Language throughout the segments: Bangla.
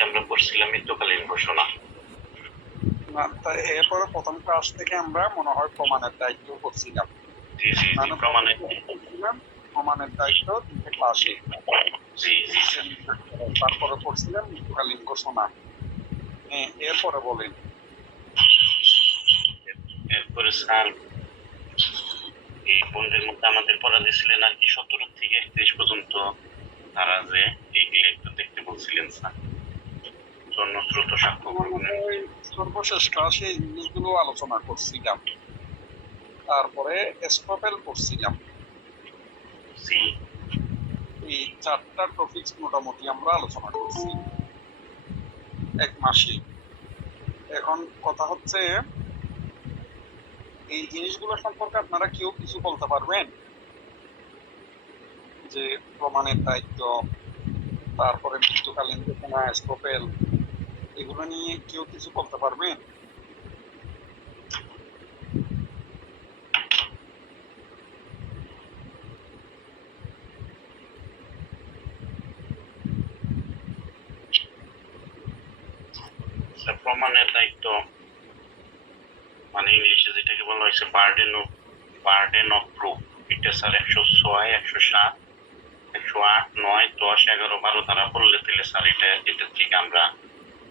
ক্লাসে আমরা পড়ছিলাম মৃত্যুকালীন ঘোষণা। না, তাই এরপরে প্রথম ক্লাস থেকে আমরা মনে হয় প্রমাণের দায়িত্ব করছিলাম। জি জি জি, প্রমাণের প্রমাণের দায়িত্ব দুটো ক্লাসে। জি জি। তারপরে করছিলাম মৃত্যুকালীন ঘোষণা। এরপরে বলেন। এরপরে স্যার এই বন্ধের মধ্যে আমাদের পড়া দিয়েছিলেন আর কি 17 থেকে 31 পর্যন্ত তারা যে এইগুলো একটু দেখতে বলছিলেন স্যার। জন্মস্রোত সাক্ষ্য গ্রহণের সর্বশেষ ক্লাসে এই জিনিসগুলো আলোচনা করছিলাম, তারপরে স্কপেল করছিলাম। জি। এই 4টা টপিকস মোটামুটি আমরা আলোচনা করছি এক মাসে। এখন কথা হচ্ছে এই জিনিসগুলো সম্পর্কে আপনারা কেউ কিছু বলতে পারবেন? যে প্রমাণের দায়িত্ব, তারপরে মৃত্যুকালীন ঘোষণা, স্কপেল, এগুলো নিয়ে কেউ কিছু বলতে পারবেন? স্যার প্রমাণের দায়িত্ব মানে ইংলিশে যেটাকে বলা হয়েছে বার্ডেন অফ প্রুফ, এটা স্যার 106, 107, 108, 9, 10, 11, 12 ধারা পড়লে তাহলে স্যার এটা থেকে আমরা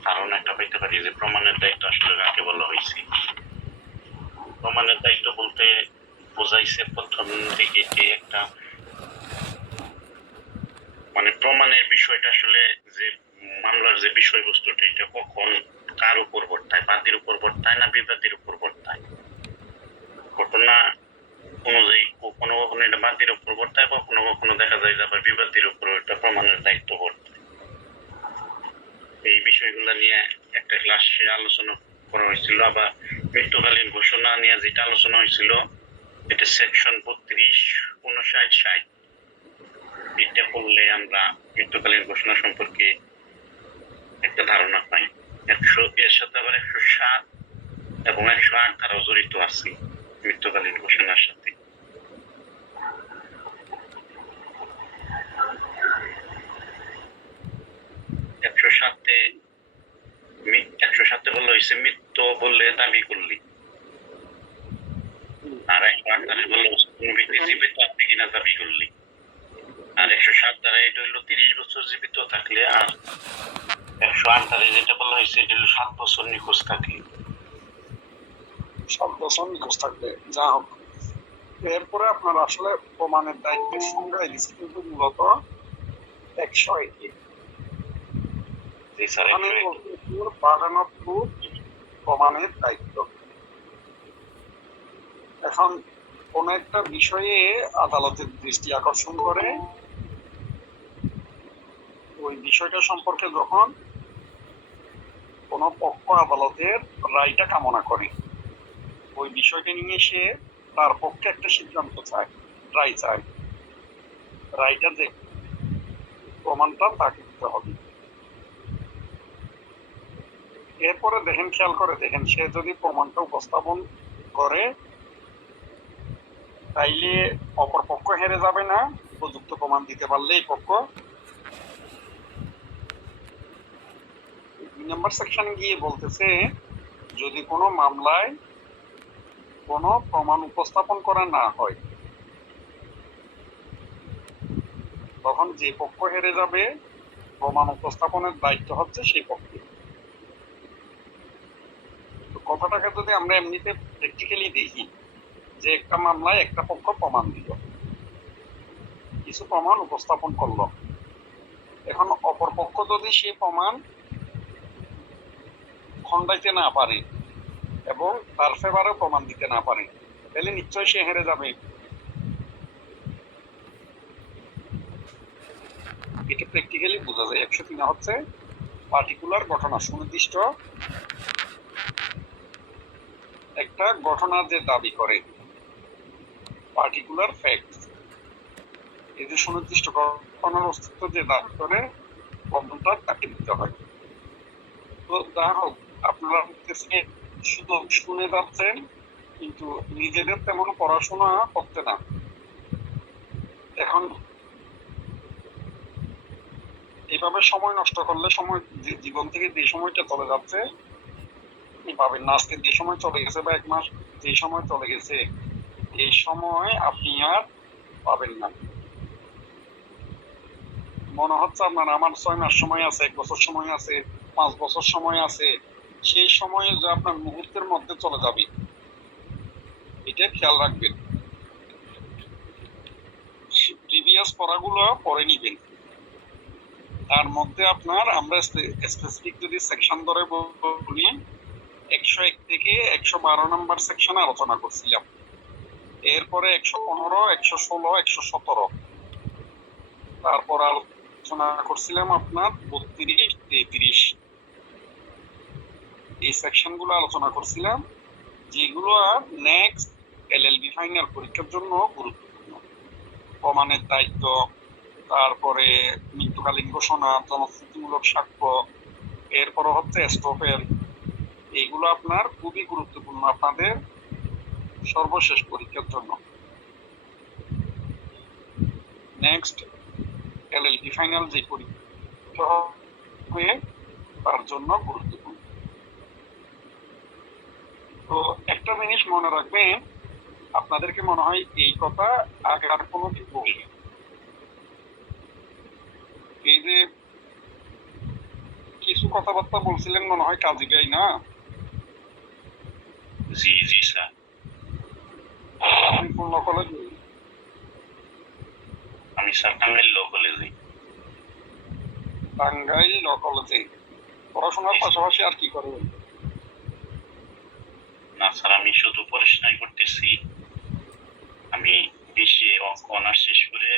ধারণা একটা পেতে পারি যে প্রমাণের দায়িত্ব আসলে কাকে বলা হয়েছে। প্রমাণের দায়িত্ব বলতে বোঝাইছে প্রথম দিকে যে একটা মানে প্রমাণের বিষয়টা আসলে যে মামলার যে বিষয়বস্তুটা এটা কখন কার উপর বর্তায়, বাদীর উপর বর্তায় না বিবাদীর উপর বর্তায়। ঘটনা অনুযায়ী কখনো কখনো এটা বাদীর উপর বর্তায়, কখনো কখনো দেখা যায় যে আবার বিবাদীর উপর এটা প্রমাণের দায়িত্ব বর্তায়। এই বিষয়গুলো নিয়ে একটা ক্লাসে আলোচনা করা হয়েছিল। আবার মৃত্যুকালীন ঘোষণা নিয়ে যেটা আলোচনা হয়েছিল এটা সেকশন 32, 59, 60, এটা পড়লে আমরা মৃত্যুকালীন ঘোষণা সম্পর্কে একটা ধারণা পাই। এর সাথে আবার 107 এবং 108 ধারা জড়িত আছে মৃত্যুকালীন ঘোষণার সাথে। 107 বলা হয়েছে মৃত্যু বললে দাবি করলি, আর 108 ধারা বলা হয়েছে কোন ব্যক্তি জীবিত আছে কিনা দাবি করলি। আর 107 ধারা এটা হইলো 30 বছর জীবিত থাকলে, আর 108 ধারায় যেটা বলা হয়েছে এটা হলো 7 বছর নিখোঁজ থাকলে। 7 বছর নিখোঁজ থাকবে। যা হোক, এরপরে আপনারা আসলে প্রমাণের দায়িত্বের সংজ্ঞায় দিচ্ছে কিন্তু মূলত 101-এ। জি স্যার, বার্ডেন অফ প্রুফ, প্রমাণের দায়িত্ব। এখন কোন একটা বিষয়ে আদালতের দৃষ্টি আকর্ষণ করে, ওই বিষয়টা সম্পর্কে যখন কোন পক্ষ আদালতের রায়টা কামনা করে, ওই বিষয়টা নিয়ে সে তার পক্ষে একটা সিদ্ধান্ত চায়, রায় চায়, রায়টা যে প্রমাণটা তাকে দিতে হবে। এরপরে দেখেন, খেয়াল করে দেখেন, সে যদি প্রমাণটা উপস্থাপন করে তাইলে অপর পক্ষ হেরে যাবে না, উপযুক্ত প্রমাণ দিতে পারলে এই পক্ষ। 2 নম্বর সেকশনে গিয়ে বলতেছে যদি কোনো মামলায় কোনো প্রমাণ উপস্থাপন করা না হয় তখন যে পক্ষ হেরে যাবে প্রমাণ উপস্থাপনের দায়িত্ব হচ্ছে সেই পক্ষের। কথাটাকে যদি আমরা এমনিতে প্র্যাকটিক্যালি দেখি যে একটা মামলায় একটা পক্ষ প্রমাণ দিল, কিছু প্রমাণ উপস্থাপন করলো, এখন অপর পক্ষ যদি সেই প্রমাণ খণ্ডাইতে না পারে এবং তার ফেভারে প্রমাণ দিতে না পারে তাহলে নিশ্চয়ই সে হেরে যাবে। এটা প্র্যাকটিক্যালি বোঝা যায়। 103 হচ্ছে পার্টিকুলার ঘটনা, সুনির্দিষ্ট একটা ঘটনা যে দাবি করে, পার্টিকুলার ফ্যাক্ট, এই যে সুনির্দিষ্ট ঘটনার অস্তিত্ব যে দাবি করে প্রমাণটা তাকে দিতে হয়। তো যা হোক, আপনারা শুধু শুনে যাচ্ছেন কিন্তু নিজেদের তেমন পড়াশোনা করতে না। এখন এইভাবে সময় নষ্ট করলে সময় জীবন থেকে যে সময়টা চলে যাচ্ছে আপনি পাবেন না। আজকে যে সময় চলে গেছে বা 1 মাস যে সময় চলে গেছে এই সময় আপনি আর পাবেন না। মনে হচ্ছে আমার 6 মাস সময় আছে, 1 বছর সময় আছে, 5 বছর সময় আছে, সেই সময়ে যে আপনার মুহূর্তের মধ্যে চলে যাবে, এটা খেয়াল রাখবেন। প্রিভিয়াস পড়াগুলো পড়ে নিবেন। তার মধ্যে আমরা স্পেসিফিক যদি সেকশন ধরে বলি 101 থেকে 112 নম্বর সেকশনে আলোচনা করছিলাম। এরপরে 115, 116, 117, তারপর আলোচনা করছিলাম আপনার 32, 33, এই সেকশন গুলো আলোচনা করছিলাম, যেগুলো নেক্সট এলএলবি ফাইনাল পরীক্ষার জন্য গুরুত্বপূর্ণ। প্রমাণের দায়িত্ব, তারপরে মৃত্যুকালীন ঘোষণা, জনশ্রুতিমূলক সাক্ষ্য, এরপরে হচ্ছে স্টপের, এইগুলো আপনার খুবই গুরুত্বপূর্ণ আপনাদের সর্বশেষ পরীক্ষার জন্য। নেক্সট এলএলবি ফাইনাল যে পরীক্ষা হবে তার জন্য গুরুত্বপূর্ণ। তো একটা জিনিস মনে রাখবেন, আপনাদেরকে মনে হয় এই কথা আগে আর কোনো দিন বলি, এই যে কিছু কথাবার্তা বলছিলেন মনে হয় কাজী ভাই, না? জি জি স্যার। আপনি কোন ল কলেজে? আমি স্যার টাঙ্গাইল ল কলেজে। টাঙ্গাইল ল কলেজে পড়াশোনার পাশাপাশি আর কি করেন? না স্যার, আমি শুধু পড়াশোনাই করতেছি। আমি বিসিএ অনার্স শেষ করে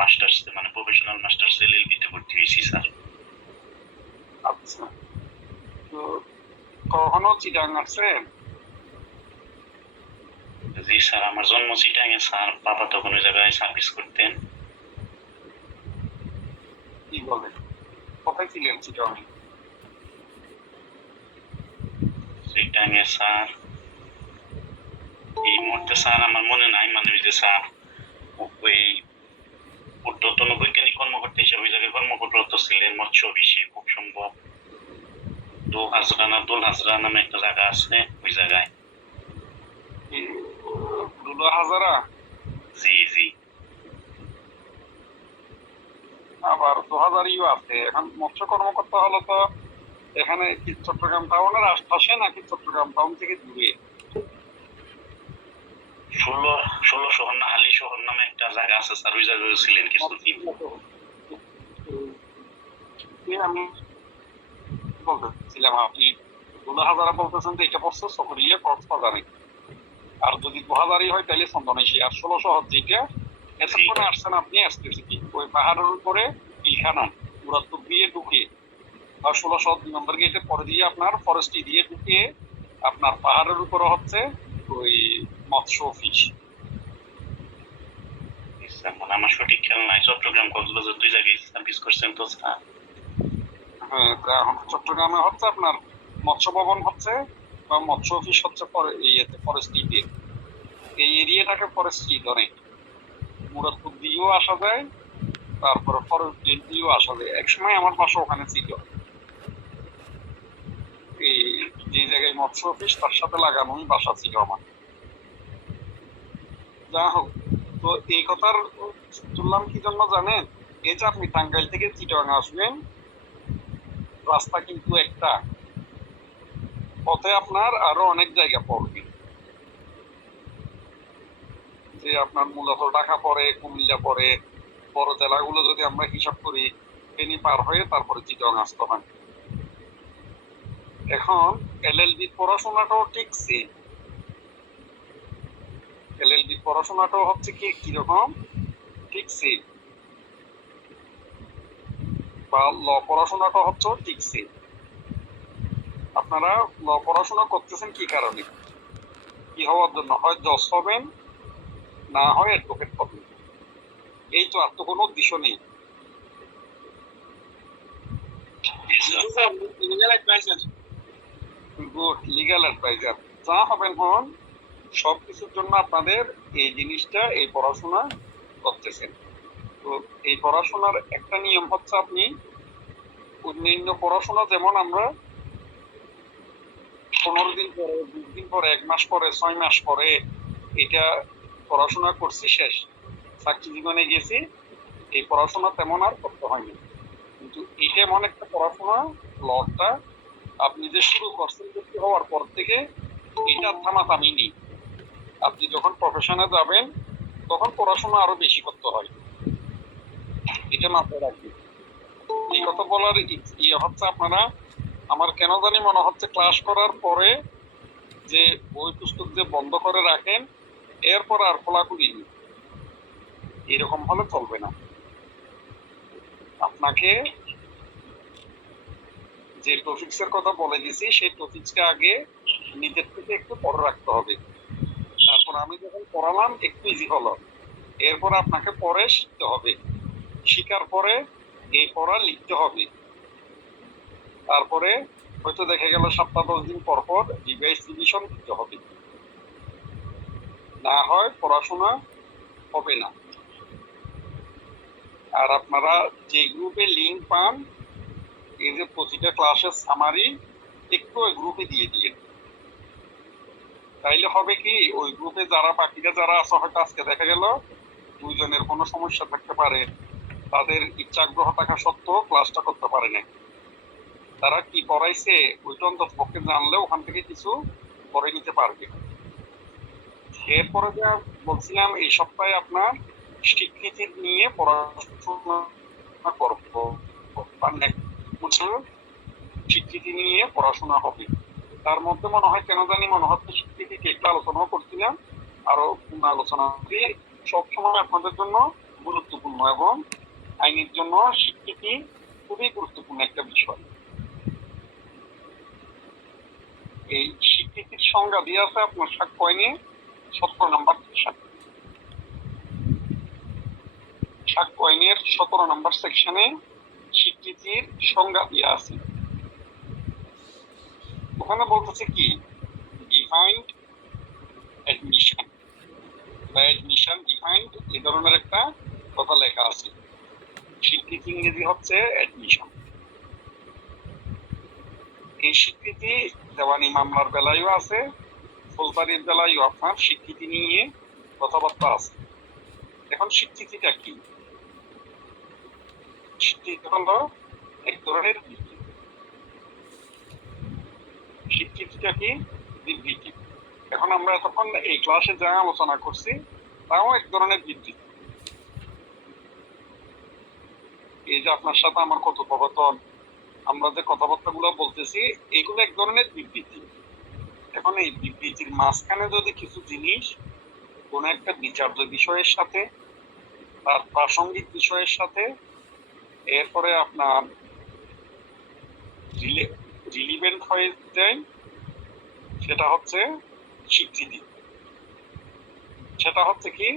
মাস্টার্স মানে প্রফেশনাল মাস্টার্স এলএলবি তে ভর্তি হয়েছি স্যার। আচ্ছা, তো কখনো চিটাং আসছেন? জি স্যার, আমার জন্ম চিটাঙে স্যার, বাবা তখন ওই জায়গায় সার্ভিস করতেন। কি বলে, কোথায় ছিলেন চিটাং? চিটাঙে স্যার এই মুহূর্তে স্যার আমার মনে নাই, মানে ওই যে স্যার ওই ঊর্ধ্বতন বৈজ্ঞানিক কর্মকর্তা হিসেবে ওই জায়গায় কর্মকর্তা ছিলেন মৎস্য অফিসে, খুব সম্ভব দোল হাজরা নামে একটা জায়গা আছে ওই জায়গায়। দুলো হাজারা? জি জি। আবার 2000 আছে। এখন মৎস্য কর্মকর্তা হলো তো এখানে কি চট্টগ্রাম টাউনের আশপাশে নাকি চট্টগ্রাম টাউন থেকে দূরে? 16 শহর না হালি শহর নামে একটা জায়গা আছে স্যার, ওই জায়গায় ছিলেন কিছুদিন। আমি বলতেছিলাম আপনি 2000 বলতেছেন তো এটা পড়ছে চকরিয়া কক্সবাজারে, আর যদি 2000 হয় তাহলে চন্দনেশি, আর 1600 হচ্ছে এটা এতক্ষণে আসছেন আপনি এসটিসি ওই পাহাড়ের উপরে পিলখানা মুরাদপুর দিয়ে ঢুকে, আর 1600 2 নম্বর গেটে পরে দিয়ে আপনার ফরেস্ট্রি দিয়ে ঢুকে আপনার পাহাড়ের উপরে হচ্ছে ওই মৎস্য অফিস। মানে আমার সঠিক খেয়াল নাই, চট্টগ্রাম কক্সবাজার দুই জায়গায় সার্ভিস করছেন তো স্যার। হ্যাঁ, এখন চট্টগ্রামে হচ্ছে আপনার মৎস্য ভবন হচ্ছে বা মৎস্য অফিস হচ্ছে ইয়েতে ফরেস্ট্রিতে, এই এরিয়াটাকে ফরেস্ট্রি ধরে। মুরাদপুর দিয়েও আসা যায়, তারপরে ফরেস্ট গেট দিয়েও আসা যায়। একসময় আমার বাসা ওখানে ছিল, এই যে জায়গায় মৎস্য অফিস তার সাথে লাগানোই বাসা ছিল আমার। যা হোক, তো এই কথার তুললাম কি জন্য জানেন? এই যে আপনি টাঙ্গাইল থেকে চিটাগাং আসবেন, রাস্তা কিন্তু একটা, পথে আপনার আরো অনেক জায়গা পড়বে, যে আপনার মূলত ঢাকা পড়ে, কুমিল্লা পড়ে, বড় জেলাগুলো যদি আমরা হিসাব করি ফেনী পার হয়ে তারপরে চিটাগাং আসতে হয়। এখন এলএলবি পড়াশোনাটাও ঠিক সেম। এলএলবি পড়াশোনাটাও হচ্ছে কি কিরকম, ঠিক সেম, বা ল পড়াশোনাটা হচ্ছে ঠিক সেম। আপনারা ল পড়াশোনা করতেছেন কি কারণে? কি হওয়ার জন্য? হয় জজ হবেন, না হয় অ্যাডভোকেট হবেন, এই তো, আর তো কোনো উদ্দেশ্য নেই। গুড, লিগ্যাল অ্যাডভাইজার যা হবেন হন, সবকিছুর জন্য আপনাদের এই জিনিসটা, এই পড়াশোনা করতেছেন। তো এই পড়াশোনার একটা নিয়ম হচ্ছে আপনি অন্যান্য পড়াশোনা যেমন আমরা 15 দিন পরে, 20 দিন পরে, 1 মাস পরে, 6 মাস পরে এটা পড়াশোনা করছি, শেষ, চাকরি জীবনে গেছি, এই পড়াশোনা তেমন আর করতে হয়নি। কিন্তু এটা এমন একটা পড়াশোনা, লটা আপনি যে শুরু করছেন ভর্তি হওয়ার পর থেকে এটা থামাথামি নেই। আপনি যখন প্রফেশনে যাবেন তখন পড়াশোনা আরো বেশি করতে হয়, এটা মাথায় রাখবেন। এই কথা বলার ইয়ে হচ্ছে, আপনারা, আমার কেন জানি মনে হচ্ছে ক্লাস করার পরে যে বই পুস্তক যে বন্ধ করে রাখেন এরপর আর খোলাখুলি নেই, এরকম হলে চলবে না। আপনাকে যে টপিক্স এর কথা বলে দিছি সেই টপিক্সটা আগে নিজের থেকে একটু পড়ে রাখতে হবে। তারপর আমি যখন পড়ালাম একটু ইজি হলো, এরপর আপনাকে পরে শিখতে হবে, শিখার পরে এই পড়া লিখতে হবে। তারপরে হয়তো দেখা গেল 7-10 দিন পর পর ডিভাইস রিভিশন দিতে হবে, না হয় পড়াশোনা হবে না। আর আপনারা যে গ্রুপে লিঙ্ক পান, এই যে প্রতিটা ক্লাসের সামারি একটু ওই গ্রুপে দিয়ে দিয়ে, তাইলে হবে কি, ওই গ্রুপে যারা বাকিরা যারা আছে, হয়তো আজকে দেখা গেল 2 জনের কোনো সমস্যা থাকতে পারে, তাদের ইচ্ছা আগ্রহ থাকা সত্ত্বেও ক্লাসটা করতে পারে না, তারা কি পড়াইছে ওইটা অন্তত পক্ষে জানলে ওখান থেকে কিছু করে নিতে পারবে। এরপরে যা বলছিলাম, এই সপ্তাহে আপনার স্বীকৃতি নিয়ে পড়াশোনা করবো, স্বীকৃতি নিয়ে পড়াশোনা হবে। তার মধ্যে মনে হয় কেন জানি মনে হচ্ছে স্বীকৃতি একটু আলোচনাও করছিলাম, আরো পূর্ণ আলোচনা দিয়ে, সবসময় আপনাদের জন্য গুরুত্বপূর্ণ এবং আইনের জন্য স্বীকৃতি খুবই গুরুত্বপূর্ণ একটা বিষয়। এই স্বীকৃতির সংজ্ঞা দিয়ে আছে আপনার সাক্ষ্য আইনে 17 নম্বর সেকশন, সাক্ষ্য আইনের 17 নম্বর সেকশনে স্বীকৃতির সংজ্ঞা দিয়ে আছে। ওখানে বলতেছে কি, ডিফাইন্ড অ্যাডমিশন বা অ্যাডমিশন ডিফাইন্ড, এই ধরনের একটা কথা লেখা আছে। স্বীকৃতি ইংরেজি হচ্ছে অ্যাডমিশন। এই স্বীকৃতি দেওয়ানি মামলার বেলায়ও আছে, ফৌজদারির বেলায়ও আপনার স্বীকৃতি নিয়ে কথাবার্তা আছে। এখন স্বীকৃতিটা কি? স্বীকৃতি হলো এক ধরনের বিবৃতি। স্বীকৃতিটা কি? বিবৃতি। এখন আমরা এতক্ষণ এই ক্লাসে যা আলোচনা করছি তাও এক ধরনের বিবৃতি। এই যে আপনার সাথে আমার কথোপকথন, আমরা যে কথাবার্তা গুলো বলতেছি, এগুলো এক ধরনের বিবৃতি। এখন এই বিবৃতির মাঝখানে যদি কিছু জিনিস কোন একটা বিচার্য বিষয়ের সাথে, তার প্রাসঙ্গিক বিষয়ের সাথে, এরপরে আপনার রিলিভেন্ট হয়ে যায়, সেটা হচ্ছে স্বীকৃতি। সেটা হচ্ছে কি,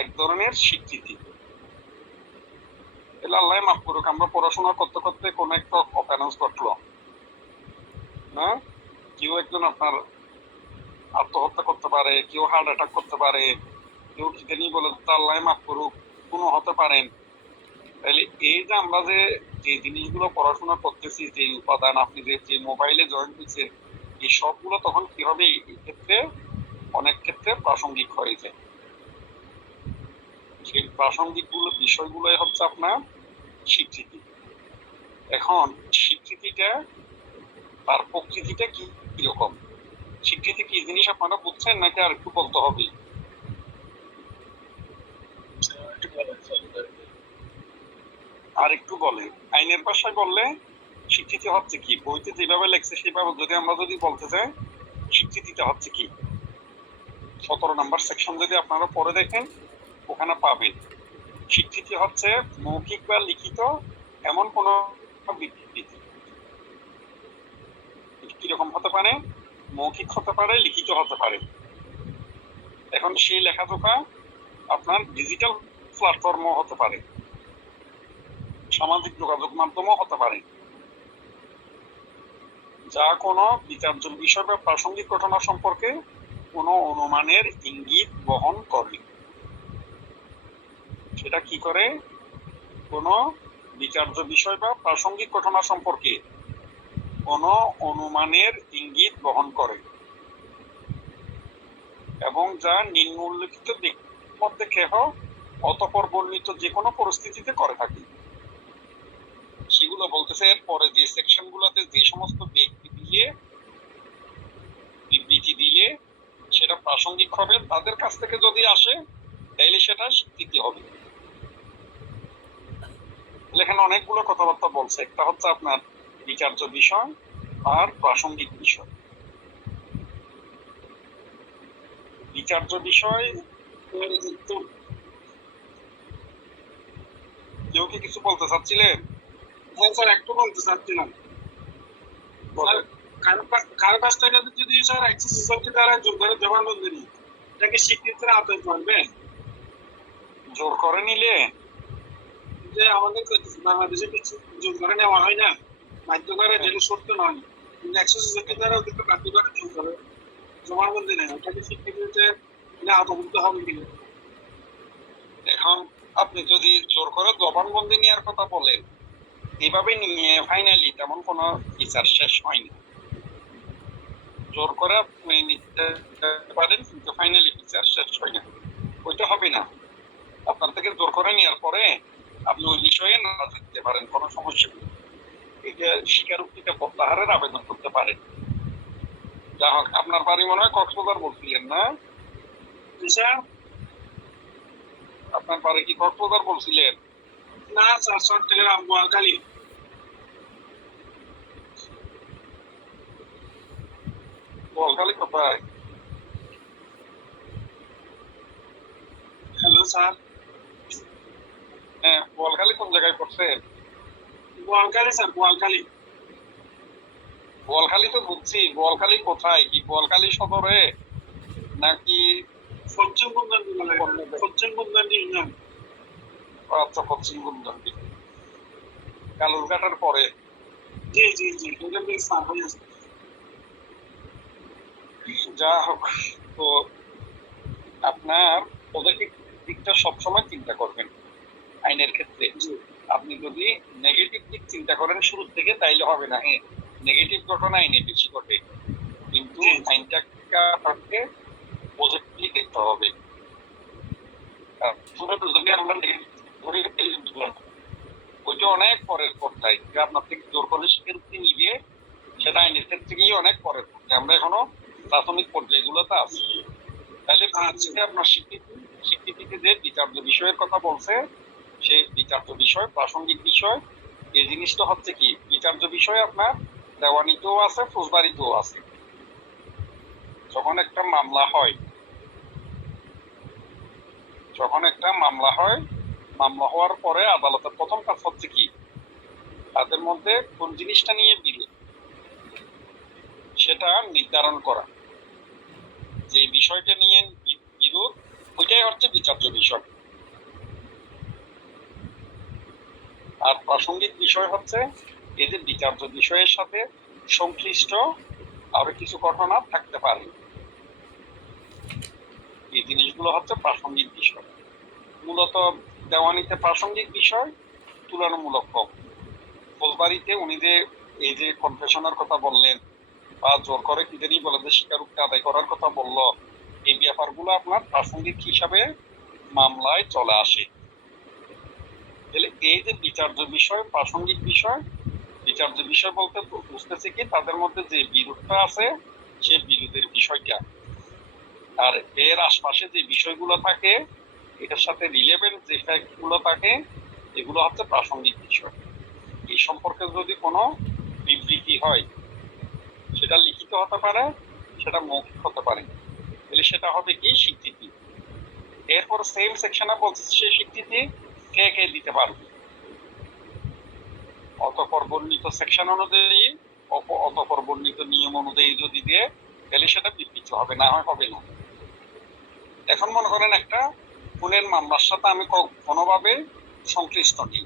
এক ধরনের স্বীকৃতি। আল্লাহ মাফ করুক, আমরা পড়াশোনা করতে করতে কোন একটা অফেন্স ঘটলো, না, কেউ একজন আপনার আত্মহত্যা করতে পারে, কেউ হার্ট অ্যাটাক করতে পারে, কেউ খিদে নিয়ে বলে আল্লাহ মাফ করুক, কোনো হতে পারেন। তাহলে এই যে আমরা যে যে জিনিসগুলো পড়াশোনা করতেছি, যে উপাদান আপনি যে মোবাইলে জয়েন হয়েছে, এই সবগুলো তখন কি হবে, এই ক্ষেত্রে অনেক ক্ষেত্রে প্রাসঙ্গিক হয়ে যায়। সেই প্রাসঙ্গিক বিষয়গুলোই হচ্ছে আপনার স্বীকৃতি। এখন স্বীকৃতিটা, তার প্রকৃতিটা কি কিরকম, স্বীকৃতি কি জিনিস আপনারা বুঝছেন নাকি আর একটু বলতে হবে? আর একটু বলেন, আইনের ভাষায় বললে স্বীকৃতি হচ্ছে কি, বইতে যেভাবে লেখছে সেভাবে যদি আমরা বলতে চাই, স্বীকৃতিটা হচ্ছে কি, 17 নম্বর সেকশন যদি আপনারা পড়ে দেখেন ওখানে পাবেন। স্বীকৃতি হচ্ছে মৌখিক বা লিখিত এমন কোন বিবৃতি। কিরকম হতে পারে? মৌখিক হতে পারে, লিখিত হতে পারে। এখন সেই লেখাজোখা আপনার ডিজিটাল প্ল্যাটফর্মও হতে পারে, সামাজিক যোগাযোগ মাধ্যমও হতে পারে, যা কোনো বিচার্য বিষয় বা প্রাসঙ্গিক ঘটনা সম্পর্কে কোনো অনুমানের ইঙ্গিত বহন করে। সেটা কি করে? কোনো বিচার্য বিষয় বা প্রাসঙ্গিক ঘটনা সম্পর্কে কোনো অনুমানের ইঙ্গিত বহন করে এবং যা নিম্ন উল্লেখিত ব্যক্তির মধ্যে কেহ অতঃপর বর্ণিত যে কোনো পরিস্থিতিতে করে থাকে। সেগুলো বলতেছে পরে যে সেকশন গুলোতে যে সমস্ত ব্যক্তি দিয়ে বিবৃতি দিয়ে সেটা প্রাসঙ্গিক হবে, তাদের কাছ থেকে যদি আসে তাইলে সেটা স্বীকৃতি হবে। এখানে অনেকগুলো কথাবার্তা বলছে, একটা হচ্ছে আপনার বিচার্য বিষয় আর প্রাসঙ্গিক বিষয়। বিচার্য বিষয় কেউ কি কিছু বলতে চাচ্ছিলেন? হ্যাঁ স্যার, একটু বলতে চাচ্ছিলাম। বলেন। কারো কাছ থেকে যদি স্যার অ্যাক্সেস সোসাইটি দ্বারা জোর করে জবানবন্দি নিই, এটাকে স্বীকৃতির আওতায় পড়বে? জোর করে নিলে যে আমাদের বাংলাদেশে কিছু জোর করে নেওয়া হয় না, বাধ্য করে, যেটা সত্য নয়, কিন্তু অ্যাক্সেস সোসাইটি দ্বারাও কিন্তু বাধ্য করে জোর করে জবানবন্দি নেয়, এটাকে স্বীকৃতিতে আওতাভুক্ত হবে কিনা? এখন আপনি যদি জোর করে জবানবন্দি নেওয়ার কথা বলেন, এইভাবে নিয়ে ফাইনালি তেমন কোনো বিচার শেষ হয়নি। জোর করে আপনি নিতে পারেন কিন্তু ফাইনালি বিচার শেষ হয় না, ওইটা হবে না। আপনার থেকে জোর করে নেওয়ার পরে আপনি ওই বিষয়ে না যেতে পারেন, কোনো সমস্যা নেই। এটা স্বীকারোক্তিতে প্রত্যাহারের আবেদন করতে পারেন। যা হোক, আপনার বাড়ি মনে হয় কক্সবাজার বলছিলেন না? জি স্যার। আপনার বাড়ি কি কক্সবাজার বলছিলেন? না স্যার, চট্টগ্রাম, বোয়ালখালী। বোয়ালখালী কোথায়? Hello sir. হ্যাঁ, বোয়ালখালী কোন জায়গায় পড়ছে? বোয়ালখালী স্যার, বোয়ালখালী। বোয়ালখালী তো বুঝছি, বোয়ালখালী কোথায়? কি বোয়ালখালী সদরে নাকি? পশ্চিম বুন্দান্ডি বলে, পশ্চিম বুন্দান্ডি ইউনিয়ন। আচ্ছা, পশ্চিম গুন্দান্ডি, কালুরঘাটের পরে। জি জি জি, এটা বেশ স্যার হয়ে আছে। যা হোক, তো আপনার পজিটিভ দিকটা সবসময় চিন্তা করবেন আইনের ক্ষেত্রে। জি আপনি যদি নেগেটিভ দিক চিন্তা করেন শুরু থেকে তাইলে হবে না। হ্যাঁ, নেগেটিভ ঘটনা আইনে বেশি ঘটে, কিন্তু জি। আইনটাকে পজিটিভলি দেখতে হবে। শুধু যদি আমরা নেগেটিভ ধরি তাহলে কিন্তু না। ওইটা অনেক পরের পর্যায়ে, যে আপনার থেকে জোর করে স্বীকৃতি নিবে, সেটা আইনের ক্ষেত্রে গিয়ে অনেক পরের পর্যায়ে। আমরা এখনো প্রাথমিক পর্যায়গুলোতে আছি। তাহলে আচ্ছা। আপনার স্বীকৃতিতে যে বিচার্য বিষয়ের কথা বলছে, সেই বিচার্য বিষয়, প্রাসঙ্গিক বিষয়, এই জিনিসটা হচ্ছে কি, বিচার্য বিষয় আপনার দেওয়ানিতেও আছে, ফৌজদারিতেও আছে। যখন একটা মামলা হয়, মামলা হওয়ার পরে আদালতের প্রথম কাজ হচ্ছে কি, তাদের মধ্যে কোন জিনিসটা নিয়ে বিরোধ সেটা নির্ধারণ করা। যে বিষয়টা নিয়ে বিরোধ, ওইটাই হচ্ছে বিচার্য বিষয়। আর প্রাসঙ্গিক বিষয় হচ্ছে এই যে বিচার্য বিষয়ের সাথে সংশ্লিষ্ট আরো কিছু ঘটনা থাকতে পারে, এই জিনিসগুলো হচ্ছে প্রাসঙ্গিক বিষয়। মূলত দেওয়ানিতে প্রাসঙ্গিক বিষয় তুলনামূলক কম। ফৌজদারিতে উনি যে এই যে কনফেশনের কথা বললেন বা জোর করে কি জানি বলে যে স্বীকারোক্তি আদায় করার কথা বললো, এই ব্যাপারগুলো আপনার প্রাসঙ্গিক হিসাবে মামলায় চলে আসে। তাহলে এই যে বিচার্য বিষয়, প্রাসঙ্গিক বিষয়, বিচার্য বিষয় বলতে বুঝতেছে কি, তাদের মধ্যে যে বিরোধটা আছে সেই বিরোধের বিষয়টা, আর এর আশপাশে যে বিষয়গুলো থাকে, এটার সাথে রিলেভেন্ট যে ফ্যাক্ট গুলো থাকে, এগুলো হচ্ছে প্রাসঙ্গিক বিষয়। এই সম্পর্কে যদি কোনো বিবৃতি হয়, সেটা লিখিত হতে পারে, সেটা মৌখিক হতে পারে, তাহলে সেটা হবে কি স্বীকৃতি। এরপর সেম সেকশনে বলছে সেই স্বীকৃতি কে কে দিতে পারবে। অতঃপর বর্ণিত সেকশন অনুযায়ী, অতঃপর বর্ণিত নিয়ম অনুযায়ী যদি দিয়ে, তাহলে সেটা বিবৃতি হবে, না হয় হবে না। এখন মনে করেন একটা খুনের মামলার সাথে আমি কোনোভাবে সংশ্লিষ্ট নেই,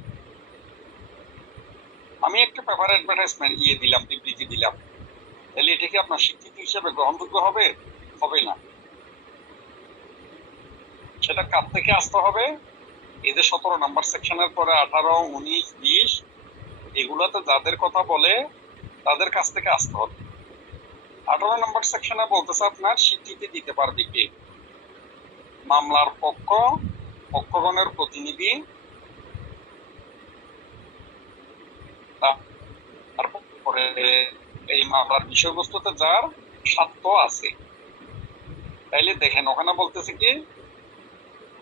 আমি একটা পেপার অ্যাডভার্টাইজমেন্ট দিলাম, বিবৃতি দিলাম, তাহলে এটা কি আপনার স্বীকৃতি হিসেবে গ্রহণযোগ্য হবে? হবে না। সেটা কার থেকে আসতে হবে? এই যে 17 নাম্বার সেকশনের পরে 18, 19, 20 এগুলোতে যাদের কথা বলে তাদের কাছ থেকে আসতে হবে। 18 নাম্বার সেকশনে বলতেছে আপনার স্বীকৃতি দিতে পারবে কে? মামলার পক্ষগণের প্রতিনিধি, তারপরে এই মামলার বিষয়বস্তুতে যার স্বার্থ আছে। তাইলে দেখেন ওখানে বলতেছে কি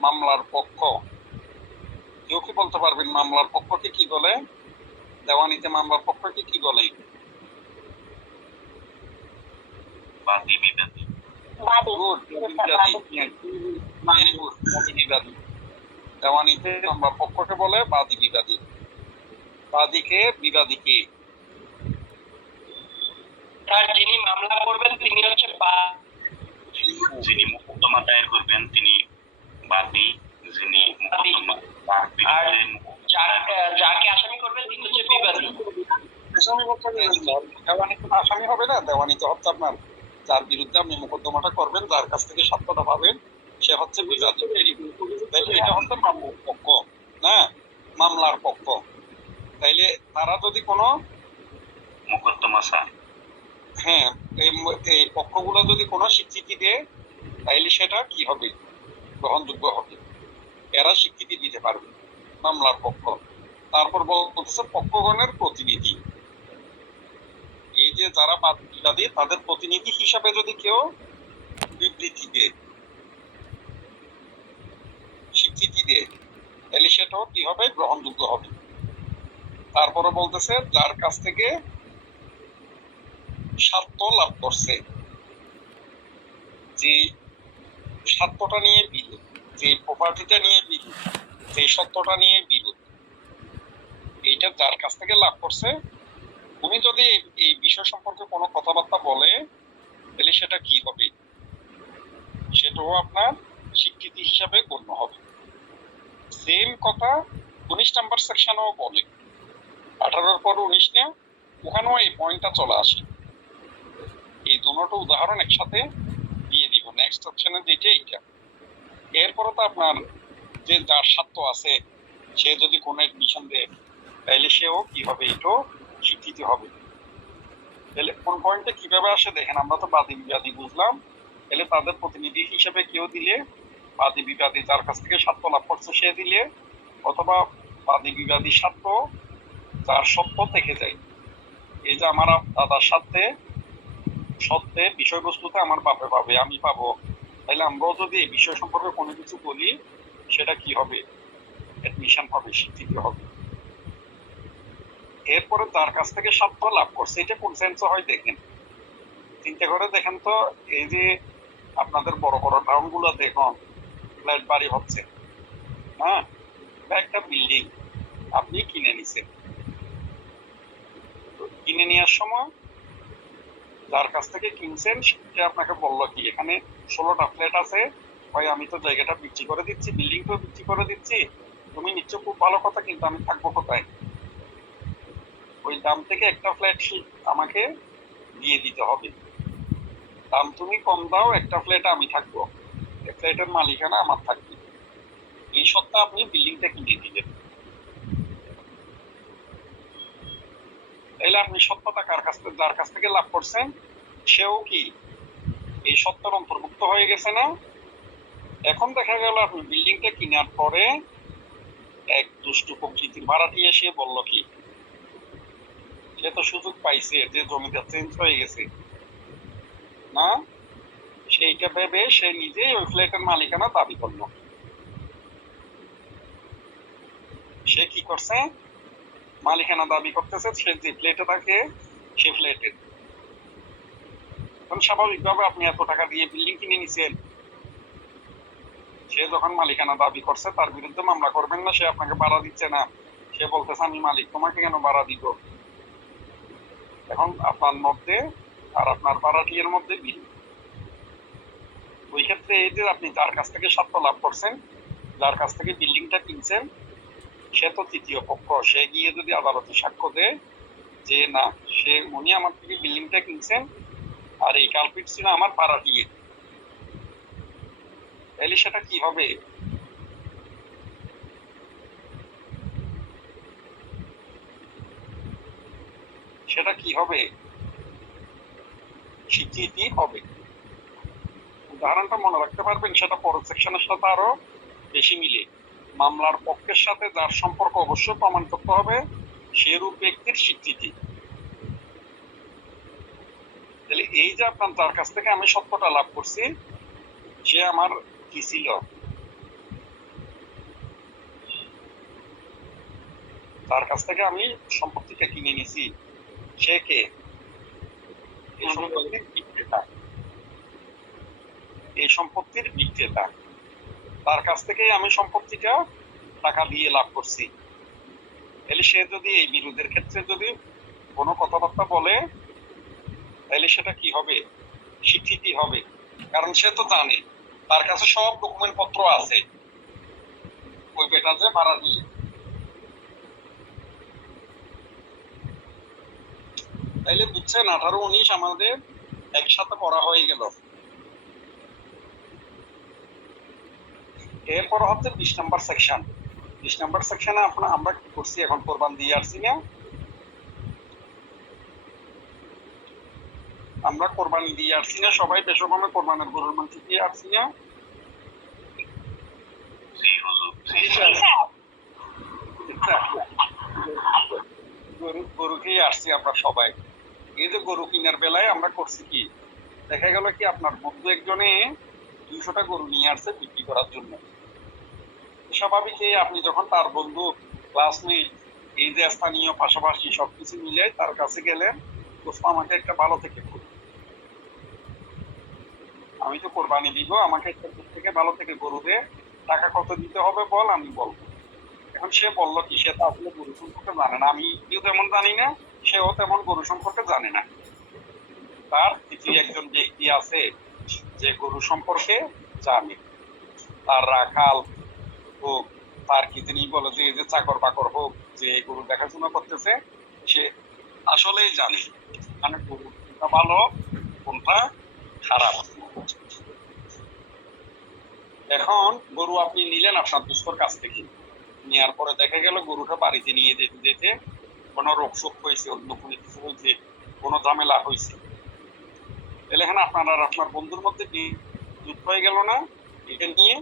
মামলার পক্ষ। কেউ কি বলতে পারবেন মামলার পক্ষকে কি বলে? দেওয়ানিতে মামলার পক্ষকে কি বলে? বাদী বিবাদী। Good, বিবাদী। Very good, বিবাদী। দেওয়ানিতে মামলার পক্ষকে বলে বাদী বিবাদী। বাদীকে বিবাদীকে স্যার যিনি মামলা করবেন তিনি হচ্ছে যিনি মোকদ্দমা দায়ের করবেন তিনি বাদী, যিনি মোকদ্দমা তার আর বিরুদ্ধে যাকে আসামি করবেন তিনি হচ্ছে বিবাদী। আসামি পক্ষ দেওয়ানিতে আসামি হবে না, দেওয়ানিতে হচ্ছে আপনার যার বিরুদ্ধে আপনি মোকদ্দমাটা করবেন, যার কাছ থেকে সাক্ষ্যটা পাবেন সে হচ্ছে বিবাদী। তাইলে এটা হচ্ছে মামলার পক্ষ না, মামলার পক্ষ। তাইলে তারা যদি কোনো মোকদ্দমা স্যার হ্যাঁ এই পক্ষগুলো যদি কোনো স্বীকৃতি দেয় তাইলে সেটা কি হবে? গ্রহণযোগ্য হবে, এরা স্বীকৃতি দিতে পারবে মামলার পক্ষ। তারপর বলতেছে পক্ষগণের প্রতিনিধি। এই যে যারা বিবাদী তাদের প্রতিনিধি হিসাবে যদি কেউ বিবৃতি দেয়, স্বীকৃতি দেয়, তাহলে সেটাও কি হবে? গ্রহণযোগ্য হবে। তারপরে বলতেছে যার কাছ থেকে স্বার্থ লাভ করছে, যে স্বার্থটা নিয়ে বিরোধ, যে প্রপার্টিটা নিয়ে বিরোধ, যে সত্যটা নিয়ে বিরোধ, এইটা যার কাছ থেকে লাভ করছে, উনি যদি এই বিষয় সম্পর্কে কোনো কথাবার্তা বলে তাহলে সেটা কি হবে? সেটাও আপনার স্বীকৃতি হিসাবে গণ্য হবে। সেম কথা 19 নাম্বার সেকশনেও বলে, 18-র পর 19 না, ওখানেও এই পয়েন্টটা চলে আসে। এই দুটো উদাহরণ একসাথে দিয়ে দিব নেক্সট অপশনে, যেটা এইটা। এরপরে তো আপনার যে যার স্বার্থ আছে সে যদি কোনো এডমিশন দেয় তাইলে সেও কি হবে? এটাও স্বীকৃতি হবে। তাহলে কোন পয়েন্টে কিভাবে আসে দেখেন, আমরা তো বাদী বিবাদী বুঝলাম। তাহলে তাদের প্রতিনিধি হিসেবে কেউ দিলে, বাদী বিবাদী যার কাছ থেকে স্বার্থ লাভ করছে সে দিলে, অথবা বাদী বিবাদী স্বার্থ যার সত্য থেকে যায়। এই যে আমার দাদার সাথে সত্যে বিষয়বস্তুতে আমার বাপে পাবে, আমি পাবো, তাহলে আমরাও যদি এই বিষয় সম্পর্কে কোনো কিছু বলি সেটা কি হবে? এডমিশন হবে, স্বীকৃতি হবে। এরপরে যার কাছ থেকে স্বার্থ লাভ করছে, এটা কোন সেন্সে হয় দেখেন, চিন্তা করে দেখেন তো। এই যে আপনাদের বড় বড় টাউন গুলো দেখুন ফ্ল্যাট বাড়ি হচ্ছে, হ্যাঁ, একটা বিল্ডিং আপনি কিনে নিছেন। কিনে নেওয়ার সময় যার কাছ থেকে কিনছেন সে আপনাকে বললো কি এখানে 16টা ফ্ল্যাট আছে, ভাই আমি তো জায়গাটা বিক্রি করে দিচ্ছি, বিল্ডিংটাও বিক্রি করে দিচ্ছি, তুমি নিচ্ছ খুব ভালো কথা, কিন্তু আমি থাকবো কোথায়? ওই দাম থেকে একটা ফ্ল্যাট আমাকে দিয়ে দিতে হবে। দাম তুমি কম দাও, একটা ফ্ল্যাট আমি থাকবো, ফ্ল্যাটের মালিকানা আমার থাকবে। এই সত্ত্বে আপনি বিল্ডিংটা কিনে দিলেন। তাইলে আপনি সত্যতা যার কাছ থেকে লাভ করছেন সেও কি এই সত্যের অন্তর্ভুক্ত হয়ে গেছে না? এখন দেখা গেল আপনি বিল্ডিংটা কেনার পরে এক দুষ্টু প্রকৃতির ভাড়াটি এসে বলল কি সে তো সুযোগ পাইছে যে জমিটা চেঞ্জ হয়ে গেছে না, সেইটা ভেবে সে নিজেই ওই ফ্ল্যাটের মালিকানা দাবি করলো। সে কি করছে? মালিকানা দাবি করতেছে সে যে ফ্ল্যাটে থাকে সে ফ্ল্যাটের। কারণ স্বাভাবিকভাবে আপনি এত টাকা দিয়ে বিল্ডিং কিনে নিছেন, সে যখন মালিকানা দাবি করছে তার বিরুদ্ধে মামলা করবেন না? সে আপনাকে ভাড়া দিচ্ছে না, সে বলতেছে আমি মালিক, তোমাকে কেন ভাড়া দিব? এখন আপনার মধ্যে আর আপনার ভাড়াটিয়ার মধ্যে বিল। ওই ক্ষেত্রে এই যে আপনি যার কাছ থেকে স্বার্থ লাভ করছেন, যার কাছ থেকে বিল্ডিংটা কিনছেন, সে তো তৃতীয় পক্ষ। সে গিয়ে যদি আদালতে সাক্ষ্য দেয় যে না উনি আমার থেকে বিল্ডিংটা কিনছেন আর এই কালপিট ছিল আমার ভাড়াটিয়া, তাহলে সেটা কি হবে? সেটা কি হবে? স্বীকৃতি হবে। উদাহরণটা মনে রাখতে পারবেন, সেটা পরের সেকশনের সাথে আরো বেশি মিলে। মামলার পক্ষের সাথে যার সম্পর্ক অবশ্যই প্রমাণ করতে হবে সেরূপ ব্যক্তির স্বীকৃতি। তাহলে এই যে আপনার যার কাছ থেকে আমি সত্যটা লাভ করছি, সে আমার কি ছিল? তার কাছ থেকে আমি সম্পত্তিটা কিনে নিছি, সে কে? এই সম্পত্তির বিক্রেতা। এই সম্পত্তির বিক্রেতা, তার কাছ থেকেই আমি সম্পত্তিটা টাকা দিয়ে লাভ করছি। তাহলে সে যদি এই বিরোধের ক্ষেত্রে যদি কোনো কথাবার্তা বলে, তাহলে সেটা কি হবে? স্বীকৃতি হবে। কারণ সে তো জানে, তার কাছে সব ডকুমেন্ট পত্র আছে ওই বেটা যে ভাড়া দিয়ে। তাইলে বুঝছেন, 18-19 আমাদের একসাথে পড়া হয়ে গেল। এরপর হচ্ছে 20 নম্বর সেকশন। 20 নম্বর সেকশনে আমরা কি করছি? এখন কোরবান দিয়ে আসছি না? আমরা কোরবানি দিয়ে আসছি না? সবাই বেশকমে কোরবানের গরুর মাংস দিয়ে আসছি না? গরু খেয়ে আসছি আমরা সবাই। এই যে গরু কেনার বেলায় আমরা করছি কি, দেখা গেল কি আপনার বন্ধু একজনে 200টা গরু নিয়ে আসছে বিক্রি করার জন্য। স্বাভাবিকই আপনি যখন তার বন্ধু, ক্লাসমেট, এই যে স্থানীয় পাশাপাশি সবকিছু মিলে তার কাছে গেলেন, দোস্ত আমাকে একটা ভালো থেকে গরু, আমি তো কোরবানি দিব, আমাকে একটা থেকে ভালো থেকে গরু দে, টাকা কত দিতে হবে বল, আমি বলবো। এখন সে বললো কি, সে তো আসলে গরু সম্পর্কে জানে না, আমিও তেমন জানি না, সেও তেমন গরু সম্পর্কে জানে না। তার তৃতীয় একজন ব্যক্তি আছে যে গরু সম্পর্কে জানে, তার রাখাল হোক, তার কি তিনি বলে যে এই যে চাকর বাকর হোক, যে গরু দেখাশোনা করতেছে, সে আসলেই জানে মানে গরু কোনটা ভালো কোনটা খারাপ। এখন গরু আপনি নিলেন আপনার দুস্থর কাছ থেকে, নেওয়ার পরে দেখা গেল গরুটা বাড়িতে নিয়ে যেতে যেতে কোনো রোগ শোক হয়েছে, অন্য কোনো কিছু হয়েছে, কোনো ঝামেলা হয়েছে, তাহলে এখানে আপনার আর আপনার বন্ধুর মধ্যে যুদ্ধ হয়ে গেল না? এটা নিয়ে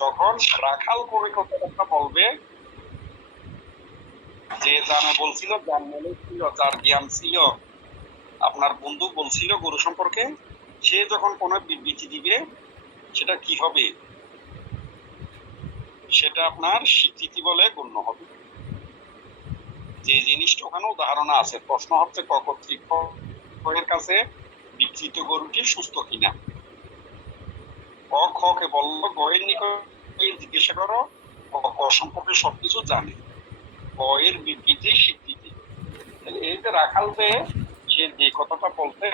যখন রাখাল কোনো কথাবার্তা বলবে, যে জানে বলছিল, যার নলেজ ছিল, যার জ্ঞান ছিল, আপনার বন্ধু বলছিল গরু সম্পর্কে, সে যখন কোনো বিবৃতি দিবে, সেটা কি হবে? সেটা আপনার স্বীকৃতি বলে গণ্য হবে। যে জিনিসটা ওখানে উদাহরণ আছে, প্রশ্ন হচ্ছে ক কর্তৃপক্ষের কাছে বিকৃত গরুটি সুস্থ কিনা। ক খ কে বললো গয়ের নিকট জিজ্ঞাসা করো, ক সম্পর্কে সবকিছু জানে, ক এর বিবৃতি স্বীকৃতি। এই যে রাখাল যে সে যে কথাটা বলতে,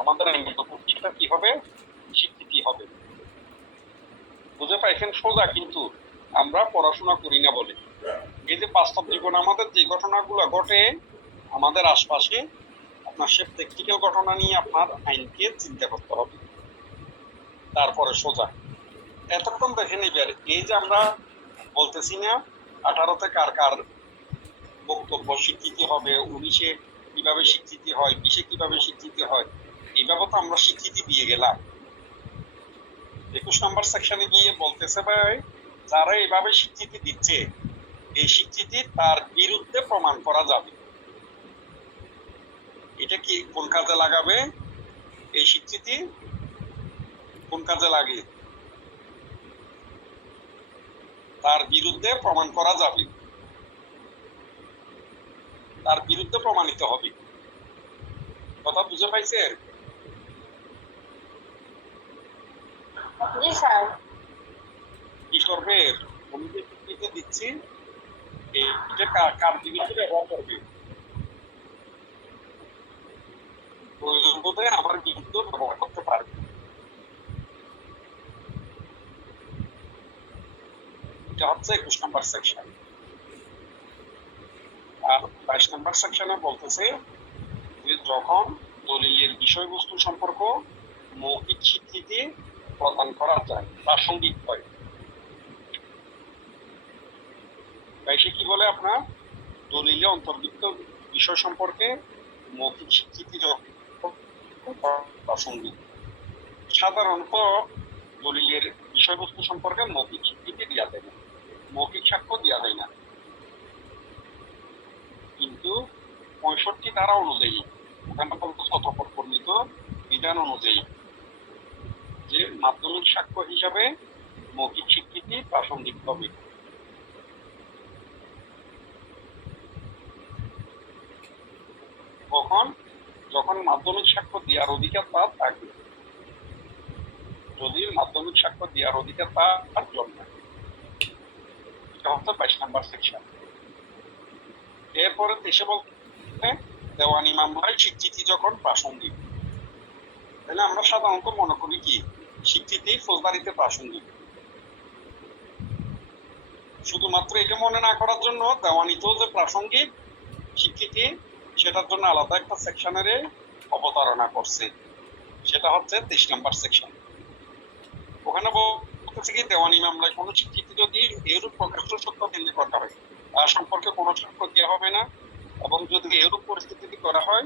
আমাদের প্রতিটা কি হবে? স্বীকৃতি হবে। বুঝে পাইছেন? সোজা, কিন্তু আমরা পড়াশোনা করি না বলে। এই যে বাস্তব জীবনে আমাদের যে ঘটনাগুলো ঘটে আমাদের আশপাশে, আপনার সে প্র্যাকটিক্যাল ঘটনা নিয়ে আপনার আইনকে চিন্তা করতে হবে, তারপরে সোজা। এতক্ষণ দেখে নিবেন, এই যে আমরা বলতেছি না 18-তে কার কার বক্তব্য স্বীকৃতি হবে, 19-এ কিভাবে স্বীকৃতি হয়, 20-এ কিভাবে স্বীকৃতি হয়, এইভাবে তো আমরা স্বীকৃতি দিয়ে গেলাম। 21 নম্বর সেকশনে গিয়ে বলতেছে ভাই, যারা এইভাবে স্বীকৃতি দিচ্ছে, এই স্বীকৃতি তার বিরুদ্ধে প্রমাণ করা যাবে। এটা কি কোন কাজে লাগাবে? এই স্বীকৃতি কোন কাজে লাগে? তার বিরুদ্ধে প্রমাণ করা যাবে, তার বিরুদ্ধে প্রমাণিত হবে। কথা বুঝে পাইছেন? জি স্যার। কি করবে? আমি যে স্বীকৃতি দিচ্ছি, এটা কার বিরুদ্ধে ব্যবহার করবে? প্রয়োজন বোধে আমার বিরুদ্ধে ব্যবহার করতে পারবে। এটা হচ্ছে 21 নম্বর সেকশন। আর 22 নম্বর সেকশনে বলতেছে যে যখন দলিলের বিষয়বস্তু সম্পর্ক মৌখিক স্বীকৃতি প্রদান করা যায়, প্রাসঙ্গিক হয়। বাইশে কি বলে আপনার দলিলে অন্তর্ভুক্ত বিষয় সম্পর্কে মৌখিক স্বীকৃতি প্রাসঙ্গিক। সাধারণত দলিলের বিষয়বস্তু সম্পর্কে মৌখিক স্বীকৃতি দেওয়া যায় না, মৌখিক সাক্ষ্য দেওয়া যায় না, কিন্তু 65 ধারা অনুযায়ী ওখানে তৎপর বর্ণিত বিধান অনুযায়ী যে মাধ্যমিক সাক্ষ্য হিসাবে মৌখিক স্বীকৃতি প্রাসঙ্গিক হবে। কখন? যখন মাধ্যমিক সাক্ষ্য দেওয়ার অধিকার তার থাকবে, যদি মাধ্যমিক সাক্ষ্য দেওয়ার অধিকার তার জন্য। এটা হচ্ছে 22 নম্বর সেকশন। এরপরে দেশে বলতে দেওয়ানি মামলায় স্বীকৃতি যখন প্রাসঙ্গিক, তাহলে আমরা সাধারণত মনে করি কি স্বীকৃতি ফৌজদারিতে প্রাসঙ্গিক। শুধুমাত্র এটা মনে না করার জন্য দেওয়ানিতেও যে প্রাসঙ্গিক স্বীকৃতি, সেটার জন্য আলাদা একটা সেকশনের অবতারণা করছে, সেটা হচ্ছে 23 নম্বর সেকশন। ওখানে বলতেছে কি দেওয়ানি মামলায় কোনো স্বীকৃতি যদি এরূপ প্রকাশ্য সত্য কেন্দ্রে করা হয় তার সম্পর্কে কোনো সাক্ষ্য দেওয়া হবে না, এবং যদি এরূপ পরিস্থিতি করা হয়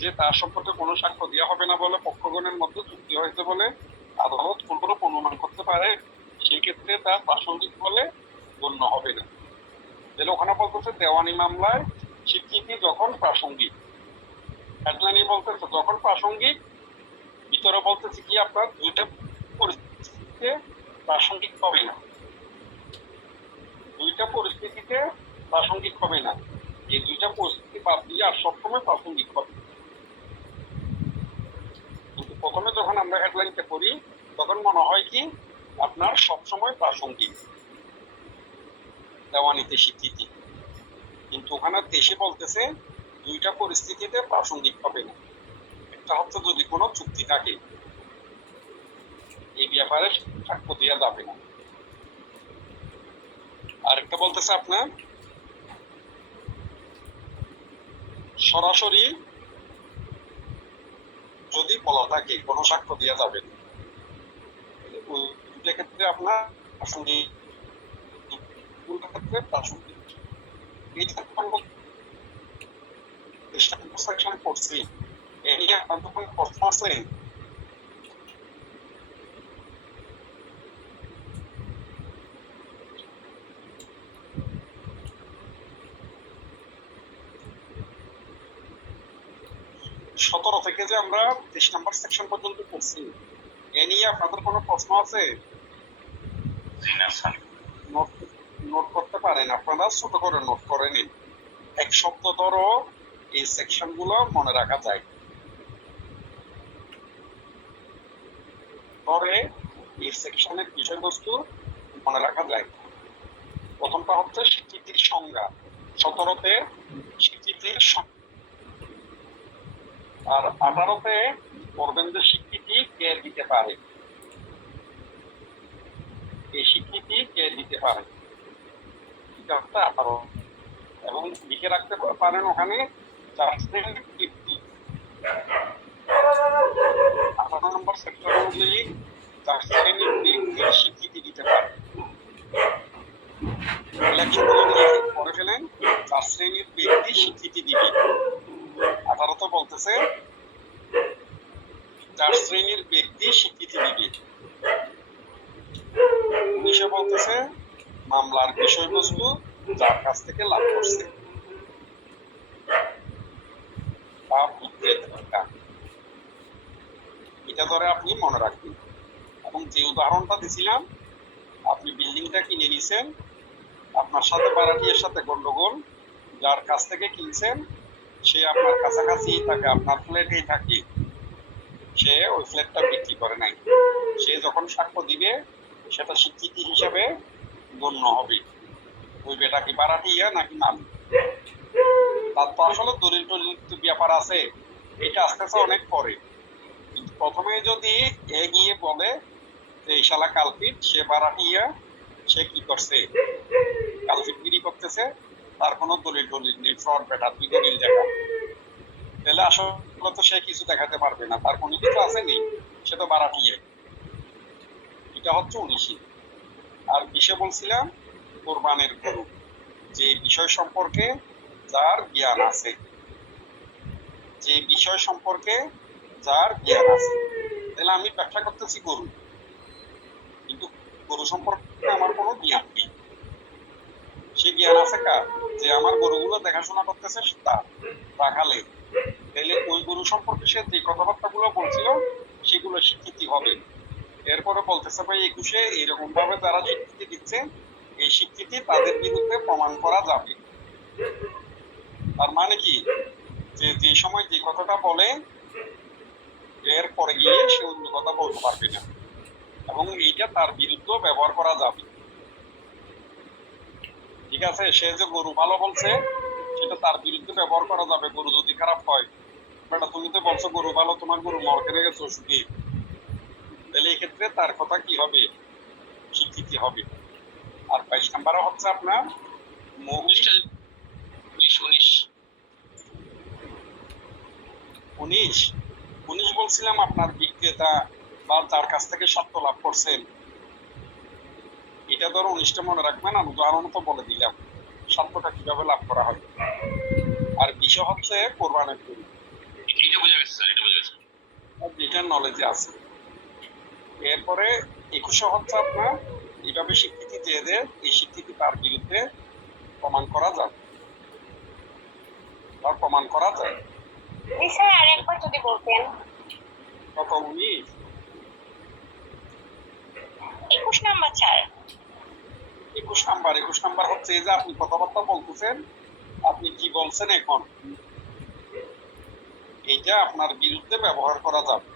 যে তার সম্পর্কে কোনো সাক্ষ্য দেওয়া হবে না বলে পক্ষগণের মধ্যে চুক্তি হয়েছে বলে আদালত কোনরূপ অনুমান করতে পারে, সেই ক্ষেত্রে তা প্রাসঙ্গিক বলে গণ্য হবে না। তাহলে ওখানে বলতেছে দেওয়ানি মামলায় স্বীকৃতি যখন প্রাসঙ্গিক, হেডলাইনে বলতেছে যখন প্রাসঙ্গিক, ভিতরে বলতেছে কি আপনার দুইটা পরিস্থিতিতে প্রাসঙ্গিক হবে না, দুইটা পরিস্থিতিতে প্রাসঙ্গিক হবে না, এই দুইটা পরিস্থিতি বাদ দিয়ে আর সবসময় প্রাসঙ্গিক হবে। কিন্তু প্রথমে যখন আমরা হেডলাইনটা করি তখন মনে হয় কি আপনার সবসময় প্রাসঙ্গিক দেওয়ানিতে স্বীকৃতি, কিন্তু ওখানে দেশে বলতেছে দুইটা পরিস্থিতিতে প্রাসঙ্গিক হবে না। একটা হচ্ছে যদি কোনো চুক্তি থাকে, এই ব্যাপারে সাক্ষ্য দেওয়া যাবে না। আরেকটা বলতেছে আপনার সরাসরি যদি বলা থাকে কোনো সাক্ষ্য দেওয়া যাবে না, ক্ষেত্রে আপনার প্রাসঙ্গিক, ক্ষেত্রে প্রাসঙ্গিক। এই সেকশন করছি, এই নিয়ে আপনার কোনো প্রশ্ন আছে? সতেরো থেকে যে আমরা 23 নম্বর সেকশন পর্যন্ত করছি, এ নিয়ে আপনাদের কোনো প্রশ্ন আছে? নোট করতে পারেন, আপনারা ছোট করে নোট করে নিন। এক সপ্তাহ ধরো এই সেকশন গুলো মনে রাখা যায়, পরে এই সেকশনের বিষয়বস্তু মনে রাখা যায়। প্রথমটা হচ্ছে স্বীকৃতির সংজ্ঞা, 17তে স্বীকৃতির, আর 18তে করবেন যে স্বীকৃতি কে দিতে পারে, এই স্বীকৃতি কে দিতে পারে, এটা হচ্ছে 18। এবং লিখে রাখতে পারেন ওখানে 18 নম্বর সেক্টর অনুযায়ী 4 শ্রেণীর ব্যক্তির স্বীকৃতি দিতে পারে। পরে ফেলেন 4 শ্রেণীর ব্যক্তি স্বীকৃতি দিবে। 18 বলতেছে 4 শ্রেণীর ব্যক্তি স্বীকৃতি দিবে। 19 বলতেছে মামলার বিষয়বস্তু যার কাছ থেকে লাভ করছে তা বিক্রেতা, এটা ধরে আপনি মনে রাখবেন। এবং যে উদাহরণটা দিছিলাম, আপনি বিল্ডিংটা কিনে নিছেন, আপনার সাথে ভাড়াটিয়ার সাথে গন্ডগোল, যার কাছ থেকে কিনছেন সে আপনার কাছাকাছি থাকে, আপনার ফ্ল্যাটেই থাকে, সে ওই ফ্ল্যাটটা বিক্রি করে নাই, সে যখন সাক্ষ্য দিবে সেটা স্বীকৃতি হিসাবে গণ্য হবে। ওই বেটা কি ভাড়াটিয়া নাকি মালিক, তার তো আসলে দলিল টলিল ব্যাপার আছে, এটা আস্তে আস্তে অনেক পরে। কিন্তু প্রথমে যদি এ গিয়ে বলে যে এই শালা কালপিট, সে ভাড়াটিয়া, সে কি করছে কালপিটগিরি করতেছে, তার কোনো দলিল টলিল নেই, ফ্রড বেটা, তুই দলিল দেখা, তাহলে আসলে তো সে কিছু দেখাতে পারবে না, তার কোনো কিছু আছে নেই, সে তো ভাড়াটিয়া। এটা হচ্ছে 19। আর 20 বলছিলাম কোরবানের গরু, বিষয় সম্পর্কে যার জ্ঞান আছে, যে বিষয় সম্পর্কে যার জ্ঞান আছে। তাহলে আমি ব্যবসা করতেছি গরু, কিন্তু গরু সম্পর্কে আমার কোনো জ্ঞান নেই। সে জ্ঞান আছে কার? যে আমার গরুগুলো দেখাশোনা করতেছে তার, রাখালে। তাহলে ওই গরু সম্পর্কে সে যে কথাবার্তাগুলো বলছিল সেগুলো স্বীকৃতি হবে। এরপরে বলতেছে ভাই 21-এ এইরকম ভাবে যারা স্বীকৃতি দিচ্ছে, এই স্বীকৃতি তাদের বিরুদ্ধে প্রমাণ করা যাবে। তার মানে কি, যে যে সময় যে কথাটা বলে এরপরে গিয়ে সে অন্য কথা বলতে পারবে না, এবং এইটা তার বিরুদ্ধে ব্যবহার করা যাবে। ঠিক আছে, সে যে গরু ভালো বলছে সেটা তার বিরুদ্ধে ব্যবহার করা যাবে। গরু যদি খারাপ হয়, বেটা তুমি তো বলছো গরু ভালো, তোমার গরু মর কেনে গেছে অসুখে, তাহলে এই ক্ষেত্রে তার কথা কি হবে? স্বীকৃতি হবে। আর 22 নাম্বারে হচ্ছে আপনার মৌখিক। 19 বলছিলাম আপনার বিক্রেতা বা যার কাছ থেকে স্বার্থ লাভ করছেন, এটা ধরো 19টা মনে রাখবেন। আমি উদাহরণত বলে দিলাম স্বার্থটা কিভাবে লাভ করা হয়। আর বিষয় হচ্ছে কোরবানের গরু, এটা বোঝা গেছে স্যার, এটা বোঝা গেছে। যেটা নলেজে আছে। এরপরে 21 হচ্ছে আপনার এইভাবে স্বীকৃতি দিয়ে দেয়, এই স্বীকৃতি তার বিরুদ্ধে প্রমাণ করা যায় বা প্রমাণ করা যায়। জি স্যার, আরেকবার যদি বলতেন। কত 19? 21 নাম্বার স্যার। 21 নাম্বার হচ্ছে এই যে আপনি কথাবার্তা বলতেছেন, আপনি কি বলছেন এখন, এইটা আপনার বিরুদ্ধে ব্যবহার করা যাবে।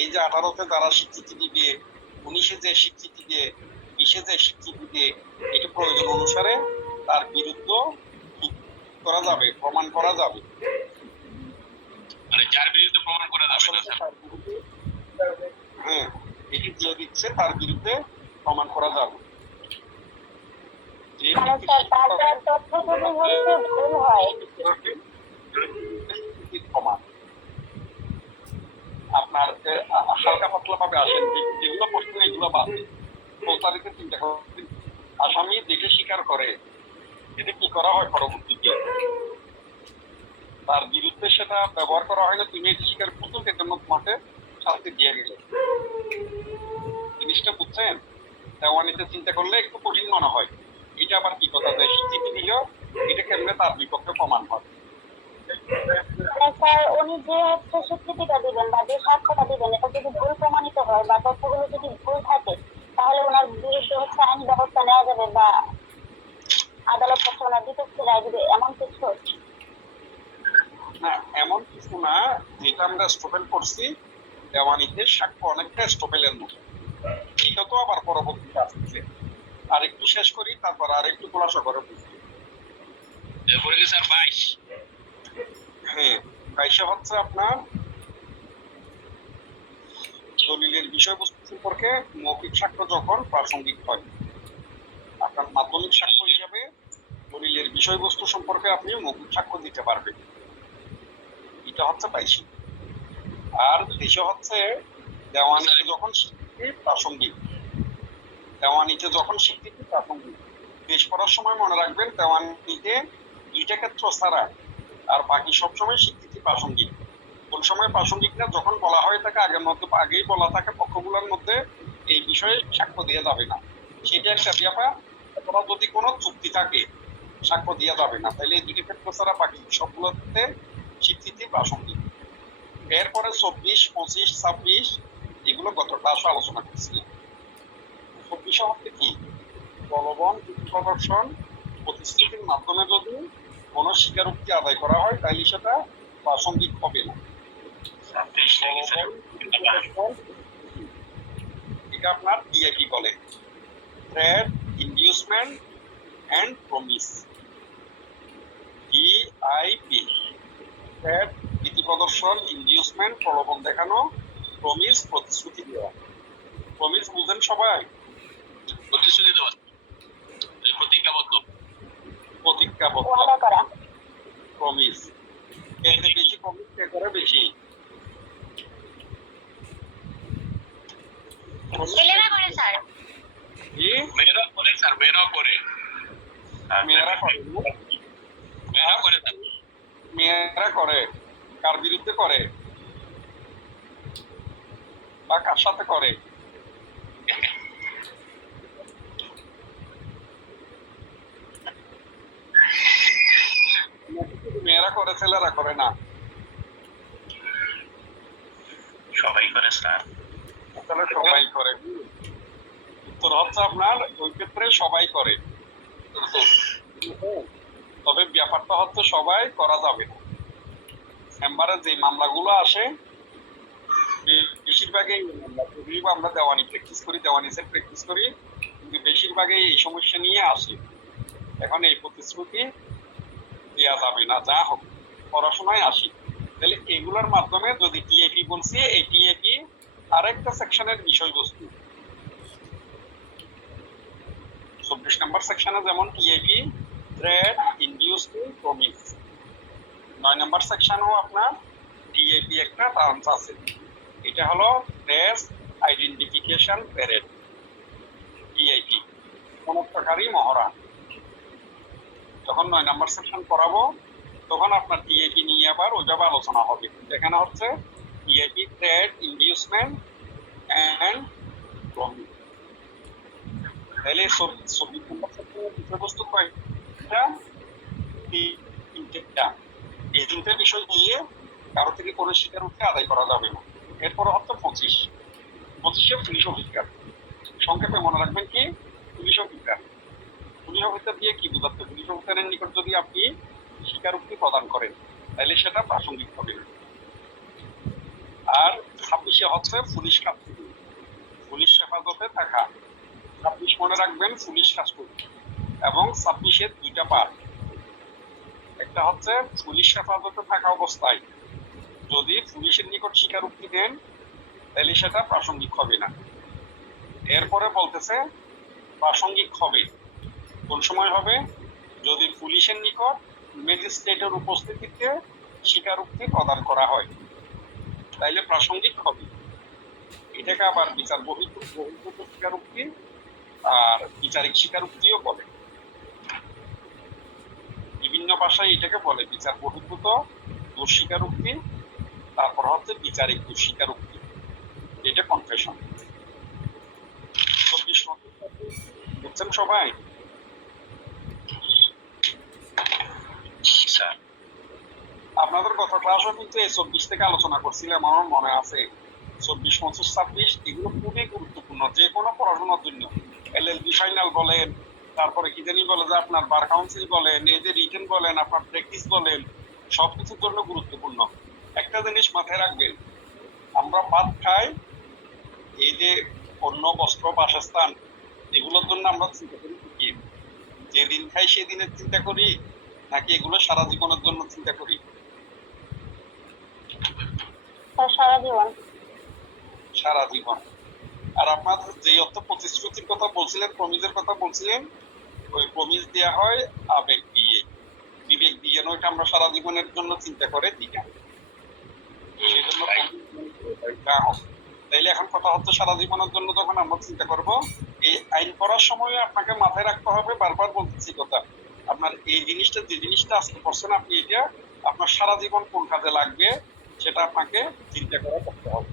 এই যে 18-তে যারা স্বীকৃতি দিবে, 19-এ যে স্বীকৃতি দিয়ে, 20-এ যে স্বীকৃতি দিয়ে, এটা প্রয়োজন অনুসারে তার বিরুদ্ধে করা যাবে, প্রমাণ করা যাবে। মানে যার বিরুদ্ধে প্রমাণ করা যাবে আসলে না স্যার। তার বিরুদ্ধে, হ্যাঁ, এটি যে দিচ্ছে তার বিরুদ্ধে প্রমাণ করা যাবে। যে মানে স্যার তার দেওয়া তথ্য যদি হচ্ছে ভুল হয়। প্রমাণ আপনার হালকা পাতলা ভাবে আসেন, যেগুলো প্রশ্ন এগুলো বাদ দিন। প্রতারিত চিন্তা করেন, আসামি দেখে স্বীকার করে, এটা কি করা হয় পরবর্তীতে? তার বিরুদ্ধে সেটা ব্যবহার করা হয় না, তুমি এটি স্বীকার করছো, সেজন্য তোমাকে শাস্তি দিয়ে গেলে। জিনিসটা বুঝছেন? দেওয়ানিতে চিন্তা করলে একটু কঠিন মনে হয়। এটা আবার কি কথা দেয়, স্বীকৃতি দিল, এটা কেমনে তার বিপক্ষে প্রমাণ হয়। মানে স্যার উনি যে হচ্ছে স্বীকৃতিটা দিবেন বা যে সাক্ষ্যটা দিবেন, এটা যদি ভুল প্রমাণিত হয় বা তথ্যগুলো যদি ভুল থাকে, তাহলে ওনার বিরুদ্ধে হচ্ছে আইনি ব্যবস্থা নেওয়া যাবে বা আদালত হচ্ছে ওনার বিপক্ষে রায় দিবে, এমন কিছু। না, এমন কিছু না। যেটা আমরা স্টোপেল করছি দেওয়ানিতে সাক্ষ্য অনেকটা স্টোপেলের মতো, এটা তো আবার পরবর্তীতে আসছে। আর একটু শেষ করি, তারপর আর একটু খোলাসা করে বুঝি। এরপরে কি স্যার 22? হ্যাঁ, 22 হচ্ছে আপনার দলিলের বিষয়বস্তু সম্পর্কে মৌখিক সাক্ষ্য যখন প্রাসঙ্গিক হয়। আপনার মাধ্যমিক সাক্ষ্য হিসাবে দলিলের বিষয়বস্তু সম্পর্কে আপনি মৌখিক সাক্ষ্য দিতে পারবেন, এটা হচ্ছে 22। আর 23 হচ্ছে দেওয়ানিতে যখন স্বীকৃতি প্রাসঙ্গিক, দেওয়ানিতে যখন স্বীকৃতি প্রাসঙ্গিক। পেশ করার সময় মনে রাখবেন দেওয়ানিতে 2টা ক্ষেত্র ছাড়া আর বাকি সবসময় স্বীকৃতি প্রাসঙ্গিক। কোন সময় প্রাসঙ্গিক না, যখন বলা হয়ে থাকে আগেই বলা থাকে পক্ষগুলোর মধ্যে এই বিষয়ে সাক্ষ্য দেওয়া যাবে না, সেটা একটা ব্যাপার। অথবা যদি কোনো চুক্তি থাকে সাক্ষ্য দেওয়া যাবে না, তাহলে এই 2টি ক্ষেত্র ছাড়া বাকি সবগুলোতে স্বীকৃতি প্রাসঙ্গিক। এরপরে 24, 25, 26 এগুলো গত ক্লাসে আলোচনা করছিলাম। 24 হচ্ছে কি, বলবৎ প্রদর্শন প্রতিশ্রুতির মাধ্যমে যদি কোনো স্বীকারোক্তি আদায় করা হয় তাহলে সেটা প্রাসঙ্গিক হবে না। এটা আপনার টিআইপি বলে, threat, inducement and promise. TIP, threat ভীতি প্রদর্শন, ইনডিউসমেন্ট প্রলোভন দেখানো, প্রমিস প্রতিশ্রুতি দেওয়া। প্রমিস বুঝেন সবাই? প্রতিশ্রুতি দেওয়া, এই প্রতিজ্ঞাবদ্ধ। প্রতিজ্ঞাবদ্ধ, ওয়াদা করা। প্রমিস। এতে বেশি প্রমিস কে করে বেশি? ছেলেরা করে স্যার। কি? মেয়েরাও করে স্যার, মেয়েরাও করে। মেয়েরা করে না? মেয়েরা করে না। মেয়েরা করে, কার বিরুদ্ধে করে বা কার সাথে করে? মেয়েরা করে, ছেলেরা করে না? সবাই করে স্যার। তাহলে সবাই করে। উত্তর হচ্ছে আপনার ওই ক্ষেত্রে সবাই করে, তবে ব্যাপারটা হচ্ছে সবাই করা যাবে না। চেম্বারে যে মামলাগুলো আসে বেশিরভাগই যদিও আমরা দেওয়ানি প্র্যাকটিস করি, দেওয়ানিসের প্র্যাকটিস করি, কিন্তু বেশিরভাগই এই সমস্যা নিয়ে আসে। এখন এই প্রতিশ্রুতি দেওয়া যাবে না, যা হোক পড়াশোনায় আসি। তাহলে এগুলোর মাধ্যমে যদি টিএপি বলছি, এই টিএপি আরেকটা সেকশনের বিষয়বস্তু। 24 নম্বর সেকশনে যেমন টিএপি থ্রেট, ইনডিউস, প্রমিস। 9 নম্বর সেকশনেও আপনার টিএপি একটা টার্মস আছে, এটা হলো থ্রেট আইডেন্টিফিকেশন প্যারেড, টিআইপি, শনাক্তকারী মহড়া। যখন 9 নম্বর সেকশন পড়াবো তখন আপনার টিআইপি নিয়ে আবার ওইভাবে আলোচনা হবে। এখানে হচ্ছে TIP threat, inducement and promise. তাহলে 24 নম্বর সেকশনের বিষয়বস্তু কয়টা? তিনটা। এই তিনটে বিষয় নিয়ে কারো থেকে কোনো স্বীকারোক্তি আদায় করা যাবে না। এরপরে হচ্ছে 25 পুলিশ অফিসার। সংক্ষেপে মনে রাখবেন কি, পুলিশ অফিসার। পুলিশ অফিসার দিয়ে কি বোঝাচ্ছে? পুলিশ অফিসারের নিকট যদি আপনি স্বীকারোক্তি প্রদান করেন তাহলে সেটা প্রাসঙ্গিক হবে না। আর 26 হচ্ছে পুলিশ কাস্টডি, পুলিশ হেফাজতে থাকা। 26 মনে রাখবেন, পুলিশ কাস্টডি। এবং 26-এর দুইটা পার্ট, একটা হচ্ছে পুলিশ হেফাজতে থাকা অবস্থায় যদি পুলিশের নিকট স্বীকারোক্তি দেন তাহলে সেটা প্রাসঙ্গিক হবে না। এরপরে বলতেছে প্রাসঙ্গিক হবে কোন সময় হবে? যদি পুলিশের নিকট ম্যাজিস্ট্রেটের উপস্থিতিতে স্বীকারোক্তি প্রদান করা হয় তাইলে প্রাসঙ্গিক হবে। এটাকে আবার বিচার বহির্ভূত স্বীকারোক্তি আর বিচারিক স্বীকারোক্তিও বলে। বিভিন্ন ভাষায় এটাকে বলে বিচার বহির্ভূত দোষ স্বীকারোক্তি, তারপর হচ্ছে বিচারিক দোষ স্বীকারোক্তি, এটা কনফেশন। 24 বুঝছেন সবাই? স্যার আপনাদের গত ক্লাসও কিন্তু এই 24 থেকে আলোচনা করছিলাম, আমার মনে আছে। 24, 25, 26 এগুলো খুবই গুরুত্বপূর্ণ যে কোনো পড়াশোনার জন্য। এলএলবি ফাইনাল বলেন, তারপরে কি জানি বলে যে আপনার বার কাউন্সিল বলেন, এই যে রিটেন বলেন, আপনার প্র্যাকটিস বলেন, সবকিছুর জন্য গুরুত্বপূর্ণ। একটা জিনিস মাথায় রাখবেন, আমরা ভাত খাই, এই যে অন্য, বস্ত্র, বাসস্থান এগুলোর জন্য আমরা চিন্তা করি কি? যেদিন খাই সেদিনের চিন্তা করি নাকি এগুলো সারা জীবনের জন্য চিন্তা করি? সারা জীবন। সারা জীবন। আর আপনার যে অর্থ প্রতিশ্রুতির কথা বলছিলেন, প্রমিসের কথা বলছিলেন, ওই প্রমিস দেওয়া হয় আবেগ দিয়ে, বিবেক দিয়ে নয়। আমরা সারা জীবনের জন্য চিন্তা করে দিই না, সেই জন্য তাইলে এখন কথা হচ্ছে সারা জীবনের জন্য যখন আমরা চিন্তা করব, এই আইন করার সময় আপনাকে মাথায় রাখতে হবে, বারবার বলতেছি কথা, আপনার এই জিনিসটা, যে জিনিসটা আজকে করছেন আপনি, এটা আপনার সারা জীবন কোন কাজে লাগবে সেটা আপনাকে চিন্তা করে করতে হবে।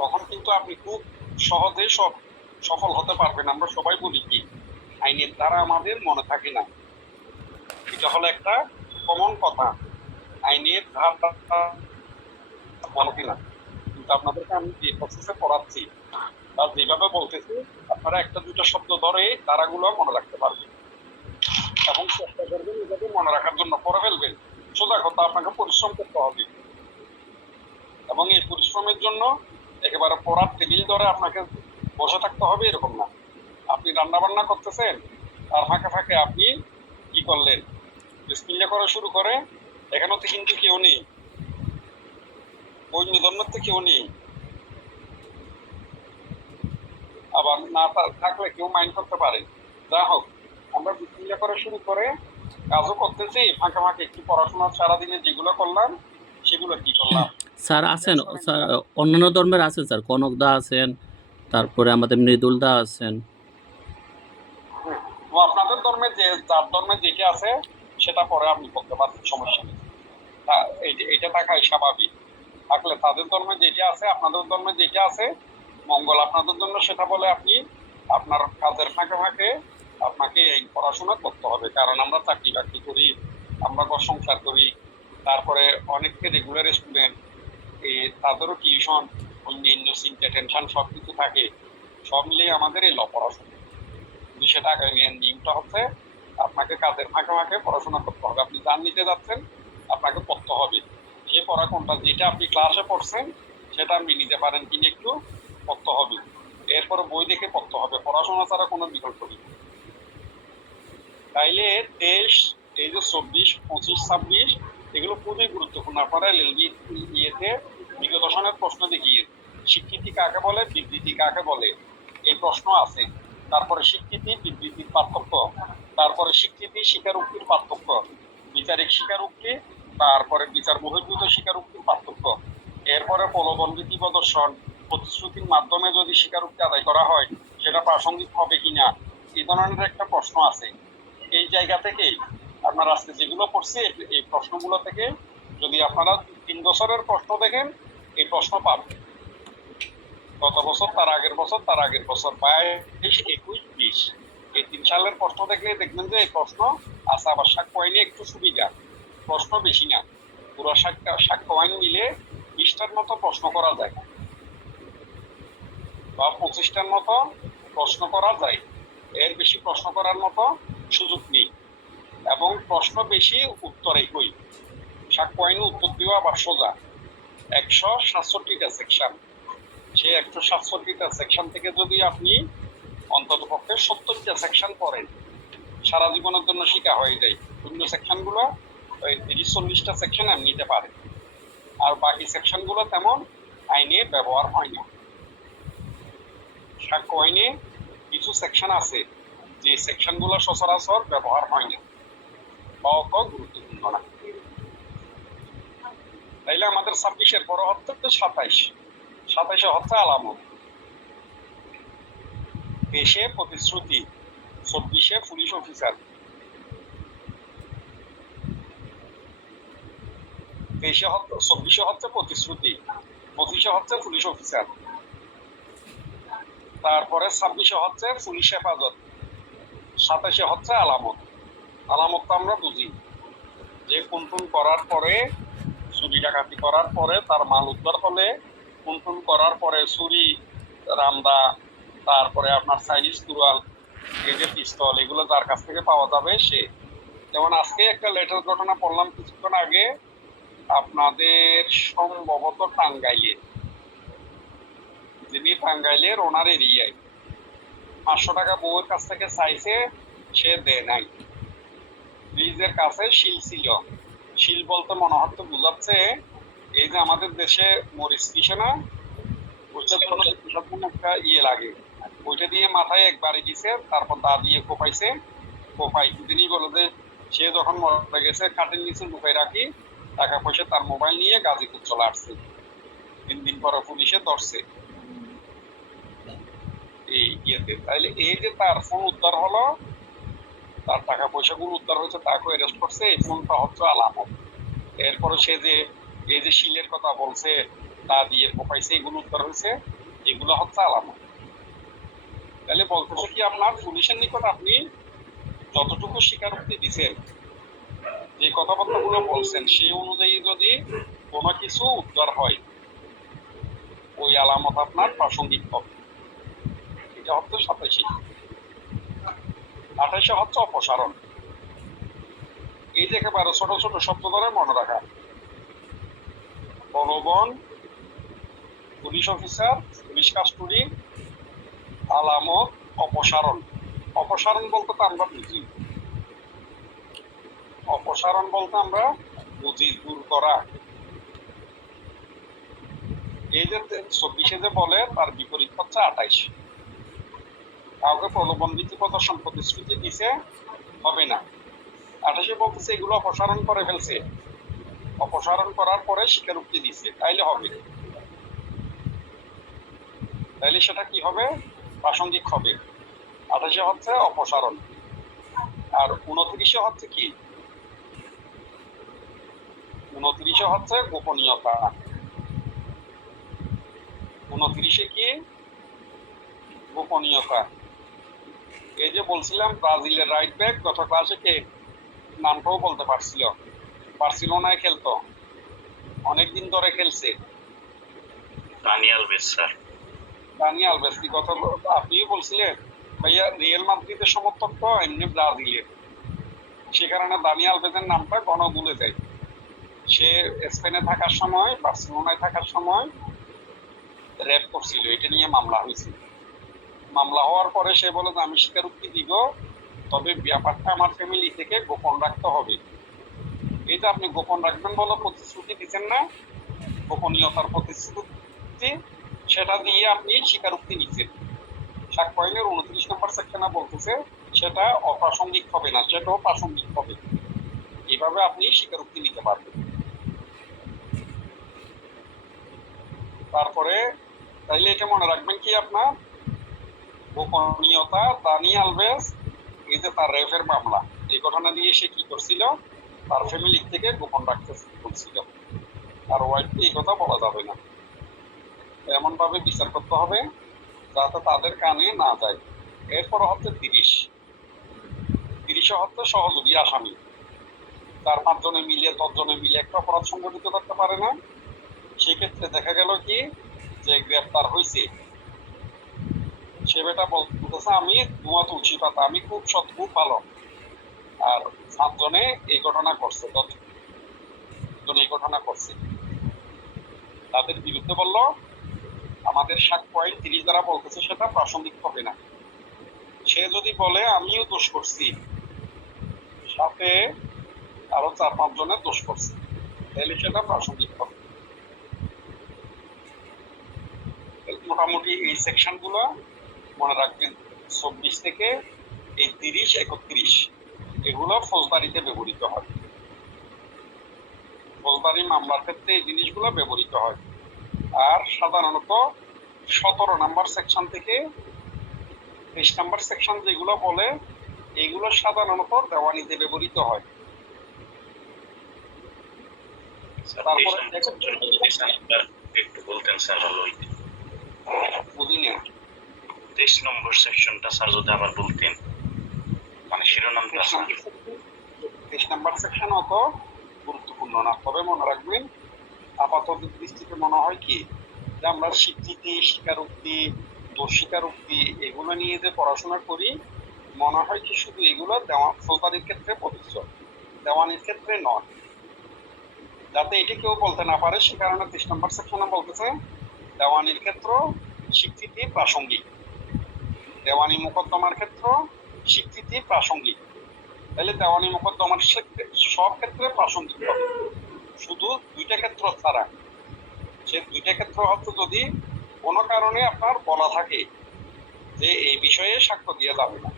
তখন কিন্তু আপনি খুব সহজে সফল হতে পারবেন। আমরা সবাই বলি কি, আইনের দ্বারা আমাদের মনে থাকে না, এটা হলো একটা কমন কথা। আইনের ধারা মনে থাকে না, কিন্তু আপনাদেরকে আমি যে প্রসেসে পড়াচ্ছি বা যেভাবে বলতেছি, আপনারা একটা দুটো শব্দ ধরে ধারাগুলো মনে রাখতে পারবেন এবং চেষ্টা করবেন এটাকে মনে রাখার জন্য। পড়ে ফেলবেন, সোজা কথা, আপনাকে পরিশ্রম করতে হবে। এবং এই পরিশ্রমের জন্য একেবারে পড়ার টেবিল ধরে আপনাকে বসে থাকতে হবে এরকম না। আপনি রান্না বান্না করতেছেন, তার ফাঁকে ফাঁকে আপনি কি করলেন, বিসমিল্লাহ করে শুরু করে, এখানে তো কিন্তু কেউ নেই, অন্য ধর্মের তো কেউ নেই, আবার না থাকলে কেউ মাইন্ড করতে পারে। যা হোক, আমরা বিসমিল্লাহ করে শুরু করে কাজও করতেছি, ফাঁকে ফাঁকে একটু পড়াশোনা সারাদিনে যেগুলো করলাম সেগুলো কি করলাম। স্যার আছেন, স্যার অন্যান্য ধর্মের আছেন স্যার, কনক দা আছেন, তারপরে আমাদের মৃদুল দা আছেন। তো আপনার আপনাদের ধর্মে যে যার ধর্মে যেটা আছে সেটা পরে আপনি করতে পারবেন, সমস্যা নেই। এটা থাকাই স্বাভাবিক। থাকলে তাদের ধর্মে যেটা আছে, আপনাদের ধর্মে যেটা আছে, মঙ্গল আপনাদের জন্য, সেটা বলে আপনি আপনার কাজের ফাঁকে ফাঁকে আপনাকে এই পড়াশোনা করতে হবে। কারণ আমরা চাকরি বাকরি করি, আমরা ঘর সংসার করি, তারপরে অনেককে রেগুলার স্টুডেন্ট, তাদেরও টিউশন, অন্যান্য চিন্তা টেনশন সবকিছু থাকে। সব মিলিয়ে আমাদের এই পড়াশোনা, কিন্তু সেটা নিয়মটা হচ্ছে আপনাকে কাজের ফাঁকে ফাঁকে পড়াশোনা করতে হবে। আপনি যান নিতে যাচ্ছেন, আপনাকে পড়তে হবে। সে পড়া কোনটা, যেটা আপনি ক্লাসে পড়ছেন সেটা আপনি নিতে পারেন কিনা একটু পড়তে হবে। এরপরে বই দেখে পড়তে হবে, পড়াশোনা ছাড়া কোনো বিকল্প নেই। তাইলে 23, এই যে 24, 25, 26 এগুলো খুবই গুরুত্বপূর্ণ। আপনারা এলএলবি ইয়েতে বিগত সনের প্রশ্ন দেখিয়ে স্বীকৃতি কাকে বলে, বিবৃতি কাকে বলে, এই প্রশ্ন আছে। তারপরে স্বীকৃতি বিবৃতির পার্থক্য, তারপরে স্বীকৃতি স্বীকারোক্তির পার্থক্য, বিচারিক স্বীকারোক্তি, তারপরে বিচার বহির্ভূত স্বীকারোক্তির পার্থক্য, এরপরে প্রলোভন রীতি প্রদর্শন, প্রতিশ্রুতির মাধ্যমে যদি স্বীকারোক্তি আদায় করা হয় সেটা প্রাসঙ্গিক হবে কিনা, এই ধরনের একটা প্রশ্ন আছে। এই জায়গা থেকে আপনারা আজকে যেগুলো পড়ছি এই প্রশ্নগুলো থেকে যদি আপনারা 3 বছরের প্রশ্ন দেখেন, এই প্রশ্ন পাবেন। গত বছর, তার আগের বছর, তার আগের বছর, 22, 21, 20 এই 3 সালের প্রশ্ন দেখলে দেখবেন যে এই প্রশ্ন আছে। আবার সাক্ষ্য আইনে একটু সুবিধা, প্রশ্ন বেশি না। পুরো সাক্ষ্য আইন মিলে 20টার মতো প্রশ্ন করা যায় বা 25টার মতো প্রশ্ন করা যায়। এর বেশি প্রশ্ন করার মতো সুযোগ নেই, এবং প্রশ্ন বেশি, উত্তর একই। সাক্ষ্য আইনে উত্তর দেওয়া আবার সোজা। 167টা সেকশন, সেই 167টা সেকশন থেকে যদি আপনি অন্তত পক্ষে 70টা সেকশন পড়েন, সারা জীবনের জন্য শিখা হয়ে যায়। অন্য সেকশন গুলো ওই 30-40টা সেকশন নিতে পারে, আর বাকি সেকশন গুলো তেমন আইনে ব্যবহার হয় না। সাক্ষ্য আইনে কিছু সেকশন আছে যে সেকশন গুলো সচরাচর ব্যবহার হয় না বা অত গুরুত্বপূর্ণ না। তাইলে আমাদের 26-এর পরে হচ্ছে 27 হচ্ছে আলামত, 23-এ প্রতিশ্রুতি, 24-এ পুলিশ অফিসার, 24-এ হচ্ছে প্রতিশ্রুতি, 25-এ হচ্ছে পুলিশ অফিসার, তারপরে 26-এ হচ্ছে পুলিশ হেফাজত, 27-এ হচ্ছে আলামত। আলামতটা আমরা বুঝি যে খুন করার পরে, চুরি ডাকাতি করার পরে, তার মাল উদ্ধার হলে, খুন করার পরে চুরি, রামদা, তারপরে আপনার চাইনিজ কুড়াল, এই যে পিস্তল, এগুলো যার কাছ থেকে পাওয়া যাবে সে। যেমন আজকে একটা লেটেস্ট ঘটনা পড়লাম কিছুক্ষণ আগে, আপনাদের সম্ভবত টাঙ্গাইলে, যিনি টাঙ্গাইলের ওনার এরিয়ায় 500 টাকা বউয়ের কাছ থেকে চাইছে, সে দেয় নাই। ব্রিজের কাছে শিল ছিল, শিল বলতে মনে হচ্ছে বুঝাচ্ছে এই যে আমাদের দেশে মরিচ পিষে না, ওইটার জন্য একটা লাগে, ওইটা দিয়ে মাথায় একবারে দিছে, তারপর দা দিয়ে কোপাইছে। কোপাই তিনি বলে যে সে যখন মরে গেছে খাটের নিচে লুকাই রাখি টাকা পয়সা, তার মোবাইল নিয়ে গাজীপুর চলে আসছে। 3 দিন পরে পুলিশে ধরছে এই ইয়েতে। তাইলে এই যে তার ফোন উদ্ধার হলো, তার টাকা পয়সাগুলো উদ্ধার হয়েছে, তাকে অ্যারেস্ট করছে, এই ফোনটা হচ্ছে আলামত। এরপরে সে যে এই যে শিলের কথা বলছে, তা দিয়ে কোপাইছে, এগুলো উদ্ধার হয়েছে, এগুলো হচ্ছে আলামত। তাহলে বলতেছে কি, আপনার পুলিশের নিকট আপনি যতটুকু স্বীকারোক্তি দিচ্ছেন, যে কথাবার্তাগুলো বলছেন, সেই অনুযায়ী যদি কোনো কিছু উদ্ধার হয়, ওই আলামত আপনার প্রাসঙ্গিক হবে। এটা হচ্ছে 27। 28 হচ্ছে অপসারণ। এই যে একেবারে ছোট ছোট শব্দ ধরে মনে রাখা, প্রলোভন, পুলিশ অফিসার, পুলিশ কাস্টডি, আলামত, অপসারণ। অপসারণ বলতে তো আমরা বুঝি, অপসারণ বলতে আমরা বুঝি দূর করা। এই যে 24-এ যে বলে, তার বিপরীত হচ্ছে 28। কাউকে প্রলোভন ভীতি প্রদর্শন প্রতিশ্রুতি দিছে, হবে না। 28-এ বলতেছে এগুলো অপসারণ করে ফেলছে, অপসারণ করার পরে স্বীকারোক্তি দিচ্ছে, তাইলে হবে। তাইলে সেটা কি হবে, প্রাসঙ্গিক হবে। 28-এ হচ্ছে অপসারণ। আর 29 হচ্ছে কি, 29 হচ্ছে গোপনীয়তা। 29 কি, গোপনীয়তা। এই যে বলছিলাম ব্রাজিলের রাইট ব্যাক গত ক্লাসে কে, নামটাও বলতে পারছিল, বার্সেলোনায় খেলতো, অনেকদিন ধরে খেলছে, Daniyal base sir. Dani Alves. কি কথা আপনিও বলছিলেন ভাইয়া, রিয়েল মাদ্রিদের সমর্থক তো এমনি ব্রাজিলের, সে কারণে দানি আলভেসের নামটা ঘন ভুলে যায়। সে স্পেনে থাকার সময়, বার্সেলোনায় থাকার সময় র্যাপ করছিল, এটা নিয়ে মামলা হয়েছিল। মামলা হওয়ার পরে সে বলে যে আমি স্বীকারোক্তি দিব, তবে ব্যাপারটা আমার ফ্যামিলি থেকে গোপন রাখতে হবে। এই যে আপনি গোপন রাখবেন বলে প্রতিশ্রুতি দিচ্ছেন না, গোপনীয়তার প্রতিশ্রুতি, সেটা দিয়ে আপনি স্বীকারোক্তি নিচ্ছেন। সাক্ষ্য আইনের 29 নম্বর সেকশনে বলতেছে সেটা অপ্রাসঙ্গিক হবে না, সেটাও প্রাসঙ্গিক হবে। এইভাবে আপনি স্বীকারোক্তি নিতে পারবেন। তারপরে তাইলে এটা মনে রাখবেন কি আপনার, গোপনীয়তা, দানি আলভেস, এই যে তার রেফের মামলা, এই ঘটনা দিয়ে সে কি করছিল, তার ফ্যামিলি থেকে গোপন রাখতে বলছিল। আর ওয়াইফকে এই কথা বলা যাবে না, এমন ভাবে বিচার করতে হবে যাতে তাদের কানে না যায়। এরপর হচ্ছে 30 হচ্ছে সহযোগী আসামি। 4-5 জনে মিলে 10 জনে মিলে একটা অপরাধ সংগঠিত করতে পারে না। সেক্ষেত্রে দেখা গেল কি যে গ্রেপ্তার হয়েছে, সে বেটা বলতেছে আমি ধোঁয়া তুলছি পাতা, আমি খুব সৎ, খুব ভালো। আর 7 জনে এই ঘটনা করছে, 10 জন এই ঘটনা করছে, তাদের বিরুদ্ধে বলল আমাদের সাক্ষ্য আইন 30 দ্বারা বলতেছে সেটা প্রাসঙ্গিক হবে না। সে যদি বলে আমিও দোষ করছি, সাথে আরো 4-5 জনের দোষ করছে, তাহলে সেটা প্রাসঙ্গিক হবে। মোটামুটি এই সেকশন গুলো মনে রাখবেন। 24 থেকে এই 30-31 এগুলো ফৌজদারিতে ব্যবহৃত হয়, ফৌজদারি মামলার ক্ষেত্রে এই জিনিসগুলো ব্যবহৃত হয়। আর সাধারণত 17 নম্বর সেকশন থেকে 23 নম্বর সেকশন যেগুলো বলে, এগুলো সাধারণত দেওয়ানিতে ব্যবহৃত হয়। তারপরে একটু বলতেন স্যার, ভালো হইতো। বুঝি না, 23 নম্বর সেকশনটা স্যার যদি আবার বলতেন, মানে শিরোনামটা। 23 নম্বর সেকশন অত গুরুত্বপূর্ণ না, তবে মনে রাখবেন আপাতত দৃষ্টিতে মনে হয় কি যে আমরা স্বীকৃতি, স্বীকারোক্তি, দোষ স্বীকারোক্তি এগুলো নিয়ে যে পড়াশোনা করি, মনে হয় কি শুধু এগুলো ফৌজদারির ক্ষেত্রে প্রযোজ্য, দেওয়ানির ক্ষেত্রে নয়। যাতে এটি কেউ বলতে না পারে সে কারণে 30 নম্বর সেকশনে বলতেছে দেওয়ানির ক্ষেত্র স্বীকৃতি প্রাসঙ্গিক, দেওয়ানি মোকদ্দমার ক্ষেত্র স্বীকৃতি প্রাসঙ্গিক। তাহলে দেওয়ানি মোকদ্দমার সব ক্ষেত্রে প্রাসঙ্গিক হবে, শুধু 2টা ক্ষেত্র ছাড়া। সে 2টা ক্ষেত্র হচ্ছে যদি কোনো কারণে আপনার বলা থাকে যে এই বিষয়ে সাক্ষ্য দিয়ে যাবে না,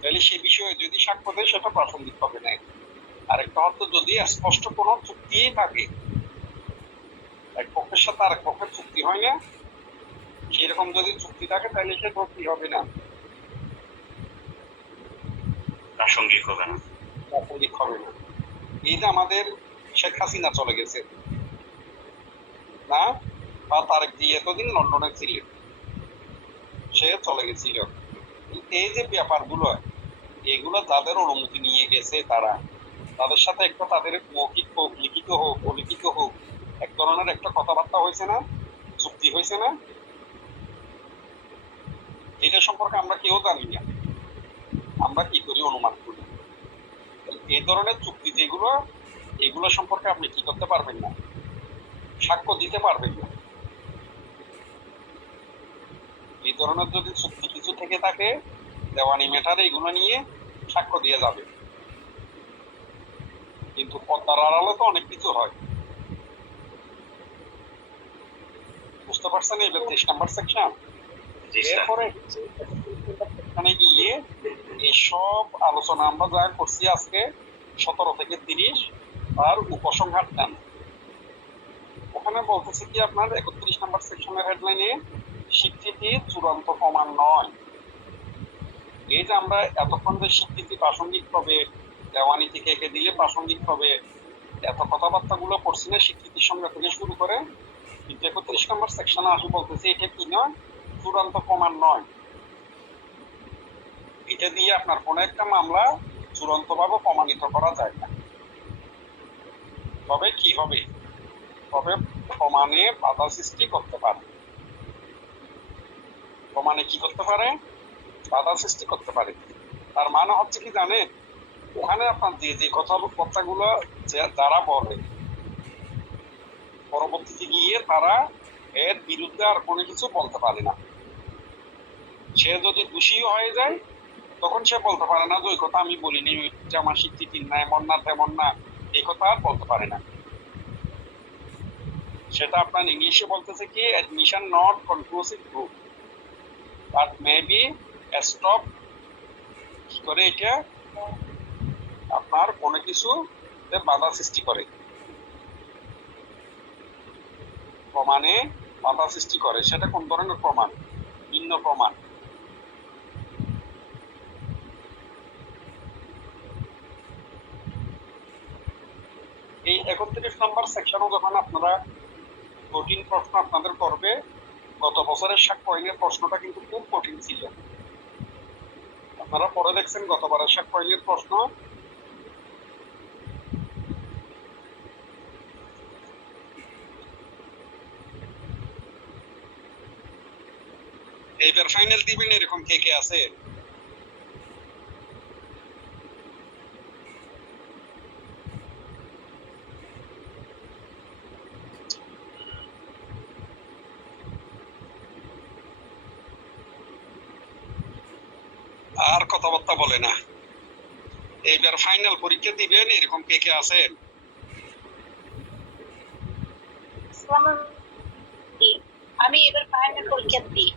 তাহলে সে বিষয়ে যদি সাক্ষ্য দেয় সেটা প্রাসঙ্গিক হবে না। আরেকটা হচ্ছে যদি স্পষ্ট কোনো চুক্তি থাকে, এক পক্ষের সাথে আরেক পক্ষের চুক্তি হয় না, সেরকম যদি চুক্তি থাকে তাহলে সে কি হবে না, প্রাসঙ্গিক হবে না, প্রাসঙ্গিক হবে না। এই যে আমাদের শেখ হাসিনা চলে গেছে না, বা তারেক জিয়া এতদিন লন্ডনে ছিলেন, সে চলে গেছিল, এই যে ব্যাপারগুলো এগুলো যাদের অনুমতি নিয়ে গেছে তারা, তাদের সাথে একটা তাদের মৌখিক হোক, লিখিত হোক, অলিখিত হোক, এক ধরনের একটা কথাবার্তা হয়েছে না, চুক্তি হয়েছে না, এটা সম্পর্কে আমরা কেউ জানি না, আমরা কি করি, অনুমান করি। এই ধরনের চুক্তি যেগুলো, এগুলো সম্পর্কে আপনি কি করতে পারবেন না, সাক্ষ্য দিতে পারবেন না। এই ধরনের যদি চুক্তি কিছু থেকে থাকে, দেওয়ানি ম্যাটারে এগুলো নিয়ে সাক্ষ্য দিয়ে যাবে। কিন্তু পদ্মার আড়ালে তো অনেক কিছু হয়, বুঝতে পারছেন? এই 23 নম্বর সেকশন। এরপরে এখানে গিয়ে এই সব আলোচনা আমরা যা করছি আজকে 17 থেকে 30 আর উপসংহার দেন, ওখানে বলতেছে কি আপনার 31 নম্বর সেকশনের হেডলাইনে স্বীকৃতি চূড়ান্ত প্রমাণ নয়। এই যে আমরা এতক্ষণ যে স্বীকৃতি প্রাসঙ্গিকভাবে দেওয়ানি থেকে এঁকে দিলে প্রাসঙ্গিকভাবে এত কথাবার্তা গুলো করছি না, স্বীকৃতির সঙ্গে থেকে শুরু করে, কিন্তু 31 নম্বর সেকশনে আসি বলতেছে এটা কি নয়, চূড়ান্ত প্রমাণ নয়। এটা দিয়ে আপনার কোন একটা মামলা চূড়ান্ত ভাবে প্রমাণিত করা যায় না। তবে কি হবে, তবে প্রমাণে বাধা সৃষ্টি করতে পারে, প্রমাণে কি করতে পারে, বাধা সৃষ্টি করতে পারে। তার মানে হচ্ছে কি জানেন, ওখানে আপনার যে কথাগুলো যারা বলে পরবর্তীতে গিয়ে তারা এর বিরুদ্ধে আর কোনো কিছু বলতে পারে না। সে যদি দোষীও হয়ে যায় তখন সে বলতে পারে না যে ওই কথা আমি বলিনি, যে আমার স্বীকৃতি না, এমন না তেমন না, এই কথা আর বলতে পারে না। সেটা আপনার ইংলিশে বলতেছে কি, admission not conclusive proof but may be stop, কি করে এটা আপনার কোনো কিছু বাধা সৃষ্টি করে, প্রমাণে বাধা সৃষ্টি করে। সেটা কোন ধরনের প্রমাণ, ভিন্ন প্রমাণ। এই 31 নম্বর সেকশনও যখন আপনারা কঠিন প্রশ্ন আপনাদের করবে, গত বছরের সাক্ষ্য আইনের প্রশ্নটা কিন্তু খুব কঠিন ছিল। আপনারা পরে দেখছেন গতবারের সাক্ষ্য আইনের প্রশ্ন এইবার ফাইনাল দিবেন এরকম কে কে আছে? আর কথাবার্তা বলে না। এইবার ফাইনাল পরীক্ষা দিবেন এরকম কে কে আছেন? আমি এবার ফাইনাল পরীক্ষা দিই।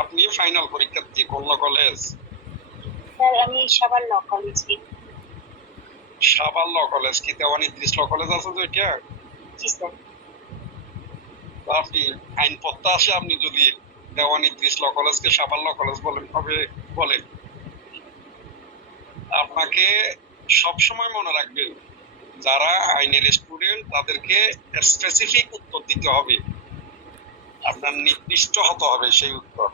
আপনি ফাইনাল পরীক্ষা দিয়ে কোন কলেজ? স্যার আমি Savar law college. Savar law college কি দেওয়ানি 30 ল কলেজ আছে তো এটা? জি স্যার। আপনি আইন পড়তে আসে, আপনি যদি দেওয়ানি 30 ল কলেজকে সাভার ল কলেজ বলেন হবে বলেন? আপনাকে সবসময় মনে রাখবেন, যারা আইনের স্টুডেন্ট তাদেরকে স্পেসিফিক উত্তর দিতে হবে, আপনার নির্দিষ্ট হতে হবে সেই উত্তর।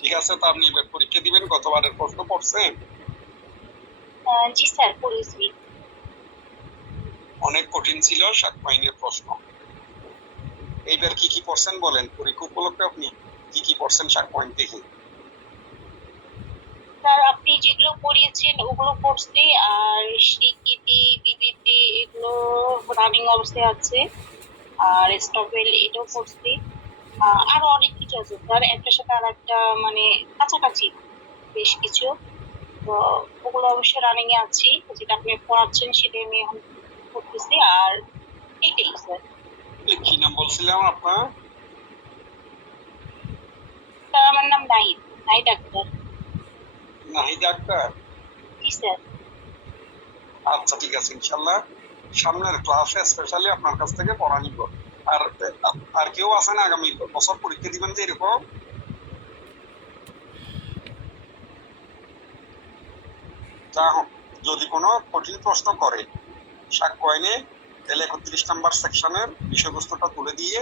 ঠিক আছে, তো আপনি এবার পরীক্ষা দিবেন। গতবারের প্রশ্ন পড়ছেন? জি স্যার পড়েছি। অনেক কঠিন ছিল সাক্ষ্য আইনের প্রশ্ন। এইবার কি কি পড়ছেন বলেন, পরীক্ষা উপলক্ষে আপনি কি কি পড়ছেন সাক্ষ্য আইন থেকে? স্যার আপনি যেগুলো পড়িয়েছেন ওগুলো পড়ছি, আর স্বীকৃতি বিবৃতি এগুলো রানিং অবস্থায় আছে, আর স্টপেল এটাও পড়ছি। আরো অনেক কিছু আছে স্যার, একটার সাথে আর একটা মানে কাছাকাছি বেশ কিছু। তো ওগুলো অবশ্যই রানিং এ আছি, যেটা আপনি পড়াচ্ছেন সেটা আমি এখন করতেছি। আর এটাই স্যার। কি নাম বলছিলাম আপনার? স্যার আমার নাম নাহিদ, নাহিদ আক্তার। নাহিদ আক্তার? জি স্যার। আচ্ছা ঠিক আছে, ইনশাল্লাহ সামনের ক্লাসে স্পেশালি আপনার কাছ থেকে পড়া নিব। আর আর কেউ আছেন আগামী বছর পরীক্ষা দিবেন যে এরকম? যা হোক, যদি কোনো কঠিন প্রশ্ন করে সাক্ষ্য আইনে, তাহলে 31 নম্বর সেকশনের বিষয়বস্তুটা তুলে দিয়ে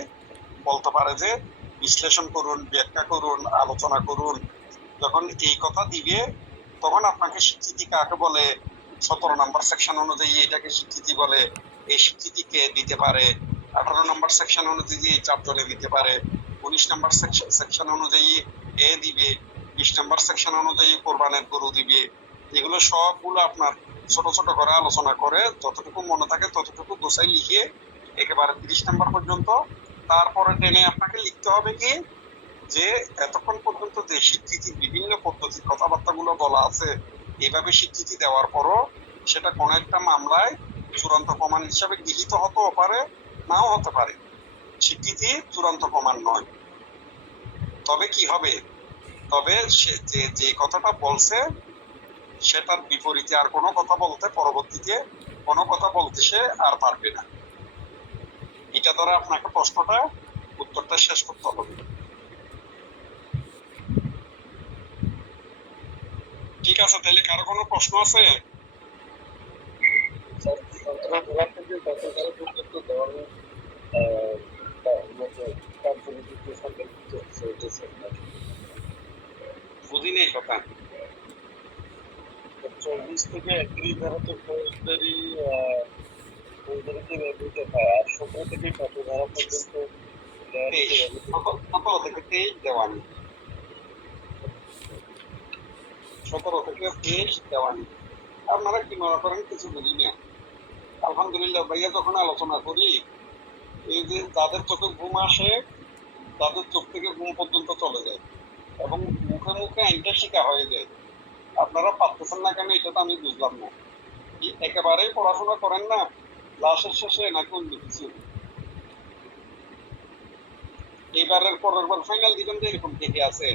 বলতে পারে যে বিশ্লেষণ করুন, ব্যাখ্যা করুন, আলোচনা করুন। যখন এই কথা দিবে তখন আপনাকে স্বীকৃতি কাকে বলে, 17 নম্বর সেকশন অনুযায়ী এটাকে স্বীকৃতি বলে, এই স্বীকৃতি কে দিতে পারে, 18 নম্বর সেকশন অনুযায়ী 4 জনে দিতে পারে, 19 নম্বর সেকশন অনুযায়ী এ দিবে, 20 নম্বর সেকশন অনুযায়ী কোরবানের গরু দিবে। এগুলো সবগুলো আপনার ছোট ছোট করে আলোচনা করে যতটুকু মনে থাকে ততটুকু গোছাই লিখে একেবারে 30 নম্বর পর্যন্ত, তারপরে টেনে আপনাকে লিখতে হবে কি, যে এতক্ষণ পর্যন্ত যে স্বীকৃতির বিভিন্ন পদ্ধতির কথাবার্তাগুলো বলা আছে, এইভাবে স্বীকৃতি দেওয়ার পরও সেটা কোন একটা মামলায় চূড়ান্ত প্রমাণ হিসাবে গৃহীত হতেও পারে, নাও হতে পারে। স্বীকৃতি চূড়ান্ত প্রমাণ নয়। তবে কি হবে, তবে সে যে কথাটা বলছে সেটার বিপরীতে আর কোনো কথা বলতে, পরবর্তীতে কোনো কথা বলতে সে আর পারবে না। এটা দ্বারা আপনাকে প্রশ্নটা উত্তরটা শেষ করতে হবে। ঠিক আছে, তাহলে কারো কোনো প্রশ্ন আছে? বুঝি নেই কথা। 24 থেকে 31 ধারা তো ফৌজদারি ফৌজদারিতে ব্যবহৃত হয়, আর 17 থেকে কত ধারা পর্যন্ত 17 থেকে 23 দেওয়ানি, 17 থেকে 23 দেওয়ানি। আপনারা কি মনে করেন কিছু বুঝি না? আলহামদুলিল্লাহ ভাইয়া, যখন আলোচনা করি এই যে যাদের চোখে ঘুম আসে তাদের চোখ থেকে ঘুম পর্যন্ত চলে যায় এবং মুখে মুখে আইনটা শিখা হয়ে যায়। আপনারা পারতেছেন না কেন এটা তো আমি বুঝলাম না। কি একেবারেই পড়াশোনা করেন না ক্লাসের শেষে নাকি অন্য কিছু? এইবারের পরের বার ফাইনাল দিবেন যে এরকম থেকে আছে?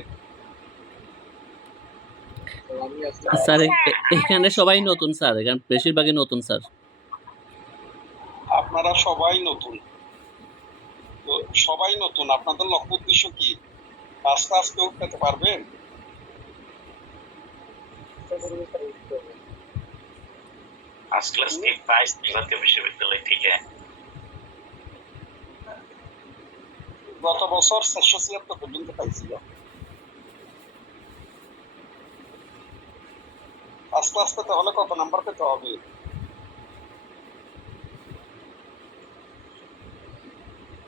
স্যার এখানে সবাই নতুন স্যার, এখানে বেশিরভাগই নতুন স্যার। আপনারা সবাই নতুন, তো সবাই নতুন, আপনাদের লক্ষ্য উদ্দেশ্য কি? আস্তে আস্তে পেতে পারবেন? ফার্স্ট ক্লাস কি পাইস জাতীয় বিশ্ববিদ্যালয় থেকে? গত বছর 476 পর্যন্ত পাইছিল। আস্তে আস্তে তাহলে কত নাম্বার পেতে হবে?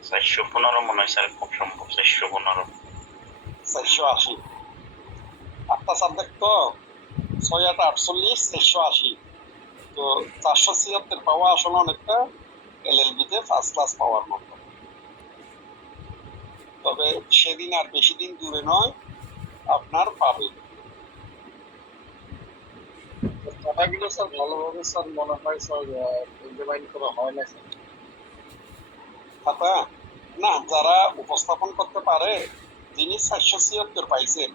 415 মনে হয় স্যার, খুব সম্ভব 415। 480। আটটা সাবজেক্ট তো 6 8 48, 480। তো 476 পাওয়া আসলে অনেকটা এলএলবি-তে ফার্স্ট ক্লাস পাওয়ার মতো। তবে সেদিন আর বেশি দিন দূরে নয়, আপনার পাবে। কথাগুলো স্যার ভালোভাবে স্যার মনে হয় স্যার এক্সামাইন করা হয় না স্যার। খাতা না, যারা উপস্থাপন করতে পারে, যিনি 476 পাইছেন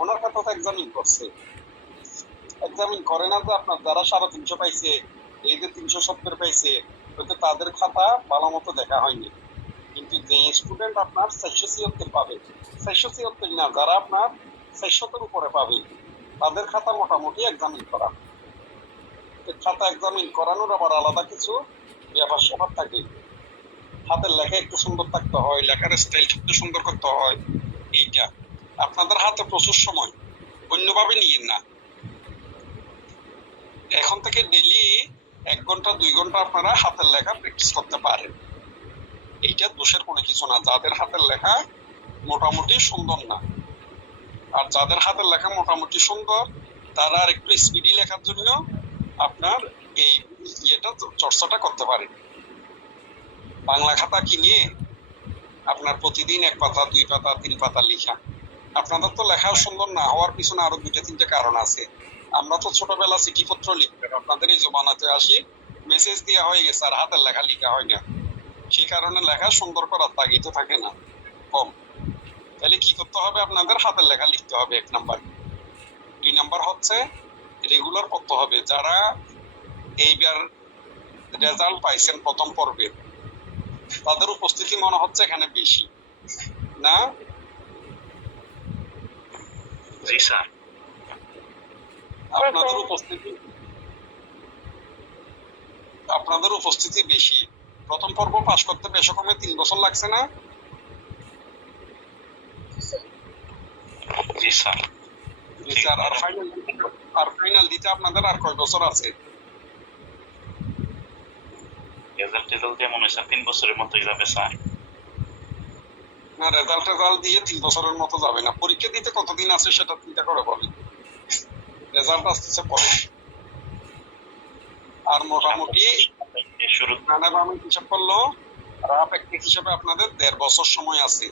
ওনার খাতা তো এক্সামিন করছে। এক্সামিন করে না যে আপনার যারা 350 পাইছে, এই যে 370 পাইছে, হয়তো তাদের খাতা ভালো মতো দেখা হয়নি। কিন্তু যে স্টুডেন্ট আপনার 476 পাবে, 476 না, যারা আপনার 400-এর উপরে পাবে, তাদের খাতা মোটামুটি এক্সামিন করা। খাতা এক্সামিন করানোর আবার আলাদা কিছু ব্যাপার স্যাপার থাকে। হাতের লেখা একটু সুন্দর থাকতে হয়, লেখার স্টাইল একটু সুন্দর করতে হয়। এইটা আপনাদের হাতে প্রচুর সময়, অন্যভাবে নিয়েন না। এখন থেকে ডেইলি 1 ঘন্টা 2 ঘন্টা আপনারা হাতের লেখা প্র্যাকটিস করতে পারেন। এইটা দোষের কোনো কিছু না, যাদের হাতের লেখা মোটামুটি সুন্দর না। আর যাদের হাতের লেখা মোটামুটি সুন্দর, তারা আর একটু স্পিডি লেখার জন্য আপনার এই চর্চাটা করতে পারেন। বাংলা খাতা কিনে আপনার প্রতিদিন 1 পাতা 2 পাতা 3 পাতা লিখা। আপনাদের তো লেখা সুন্দর না হওয়ার পিছনে আরো 2-3টে কারণ আছে। আমরা তো ছোটবেলা চিঠিপত্র লিখতাম, আপনাদের এই জমানাতে আসি মেসেজ দেওয়া হয়ে গেছে, আর হাতের লেখা লিখা হয় না। সেই কারণে লেখা সুন্দর করার তাগিদও থাকে না, কম। তাহলে কি করতে হবে? আপনাদের হাতের লেখা লিখতে হবে 1 নাম্বার। 2 নাম্বার হচ্ছে রেগুলার করতে হবে। যারা এইবার রেজাল্ট পাইছেন প্রথম পর্বে, তাদের উপস্থিতি মনে হচ্ছে এখানে বেশি না? জি স্যার। আপনাদের উপস্থিতি বেশি। প্রথম পর্ব পাস করতে বেশ কমে 3 বছর লাগছে না? জি স্যার। জি স্যার। আর ফাইনাল দিতে আপনাদের আর কয় বছর আছে? রেজাল্ট দিয়ে মনে হয় স্যার 3 বছরের মতোই যাবে স্যার। না, রেজাল্ট দিয়ে 3 বছরের মতো যাবে না। পরীক্ষা দিতে কতদিন আছে সেটা চিন্তা করে বলেন। রেজাল্ট আসতেছে পরে। আর মোটামুটি শুরু মানে আমি হিসাব করলো রাফ একটা হিসাবে আপনাদের 1.5 বছর সময় আছে।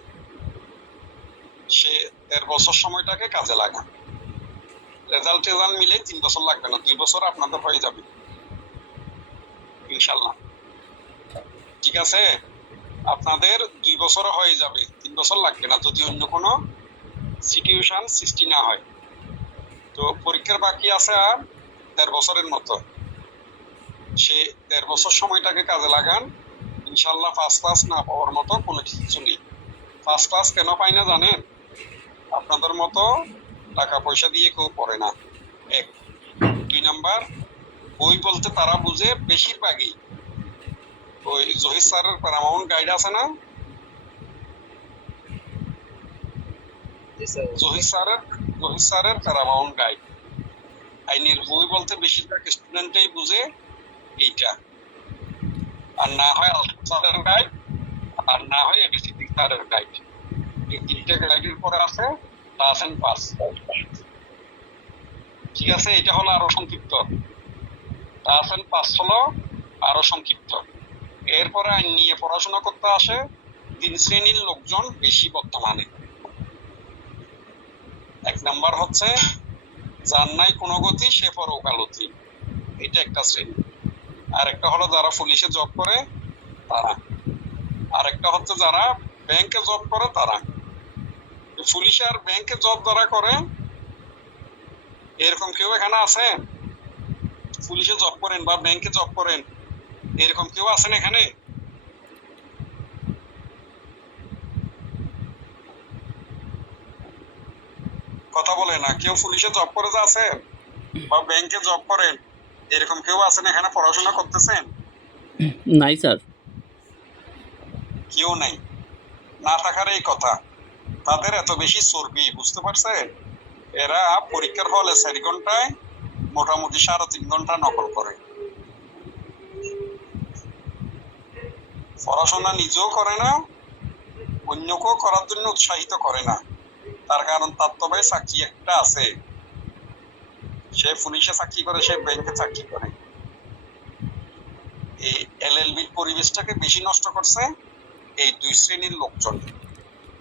সে 1.5 বছর সময়টাকে কাজে লাগান। রেজাল্ট মিলে 3 বছর লাগবে না, 2 বছর আপনাদের হয়ে যাবে ইনশাল্লাহ। ঠিক আছে, আপনাদের 2 বছর হয়ে যাবে, 3 বছর লাগবে না, যদি অন্য কোনো সিচুয়েশন সৃষ্টি না হয়। তো পরীক্ষার বাকি আছে আর 1.5 বছরের মতো। সে 1.5 বছর সময়টাকে কাজে লাগান। ইনশাল্লাহ ফার্স্ট ক্লাস না পাওয়ার মতো কোনো কিছু নেই। ফার্স্ট ক্লাস কেন পাই না জানেন? আপনাদের মতো টাকা পয়সা দিয়ে কেউ পড়ে না, এক। 2 নাম্বার, বই বলতে তারা বুঝে বেশিরভাগই ওই জহির স্যারের প্যারামাউন্ট গাইড আছে না, জহির স্যারের প্যারামাউন্ট গাইড। আইনের বই বলতে বেশিরভাগ স্টুডেন্টই বুঝে এইটা, আর না হয় আলতাফ স্যারের গাইড, আর না হয় এবিসিডি স্যারের গাইড। এই 3টে গাইডের পরে আছে ক্লাস এন্ড পাস। ঠিক আছে, এটা হলো আরো সংক্ষিপ্ত। ক্লাস এন্ড পাস হলো আরো সংক্ষিপ্ত। এরপরে আইন নিয়ে পড়াশোনা করতে আসে 3 শ্রেণীর লোকজন বেশি বর্তমানে। 1 নাম্বার হচ্ছে যার নাই কোনো গতি সে পড়ে ওকালতি, এটা একটা শ্রেণী। আর একটা হলো যারা পুলিশে জব করে তারা। আর একটা হচ্ছে যারা ব্যাংকে জব করে তারা। পুলিশে আর ব্যাংকে জব যারা করে এরকম কেউ এখানে আছে? পুলিশে জব করেন বা ব্যাংকে জব করেন এরকম কেউ আছেন এখানে? কথা বলে না, কেউ পুলিশে জব করে যে আছে বা ব্যাংকে জব করেন এরকম কেউ আছেন এখানে পড়াশোনা করতেছেন? নাই স্যার। কেউ নাই। না থাকার এই কথা, তাদের এত বেশি চর্বি, বুঝতে পারছেন? এরা পরীক্ষার হলে 4 ঘন্টায় মোটামুটি 3.5 ঘন্টা নকল করে। পড়াশোনা নিজেও করে না, অন্যকেও করার জন্য উৎসাহিত করে না। তার কারণ তার তবে চাকরি একটা আছে, সে পুলিশে চাকরি করে, সে ব্যাংকে চাকরি করে। এই এলএলবি পরিবেশটাকে বেশি নষ্ট করছে এই 2 শ্রেণীর লোকজন,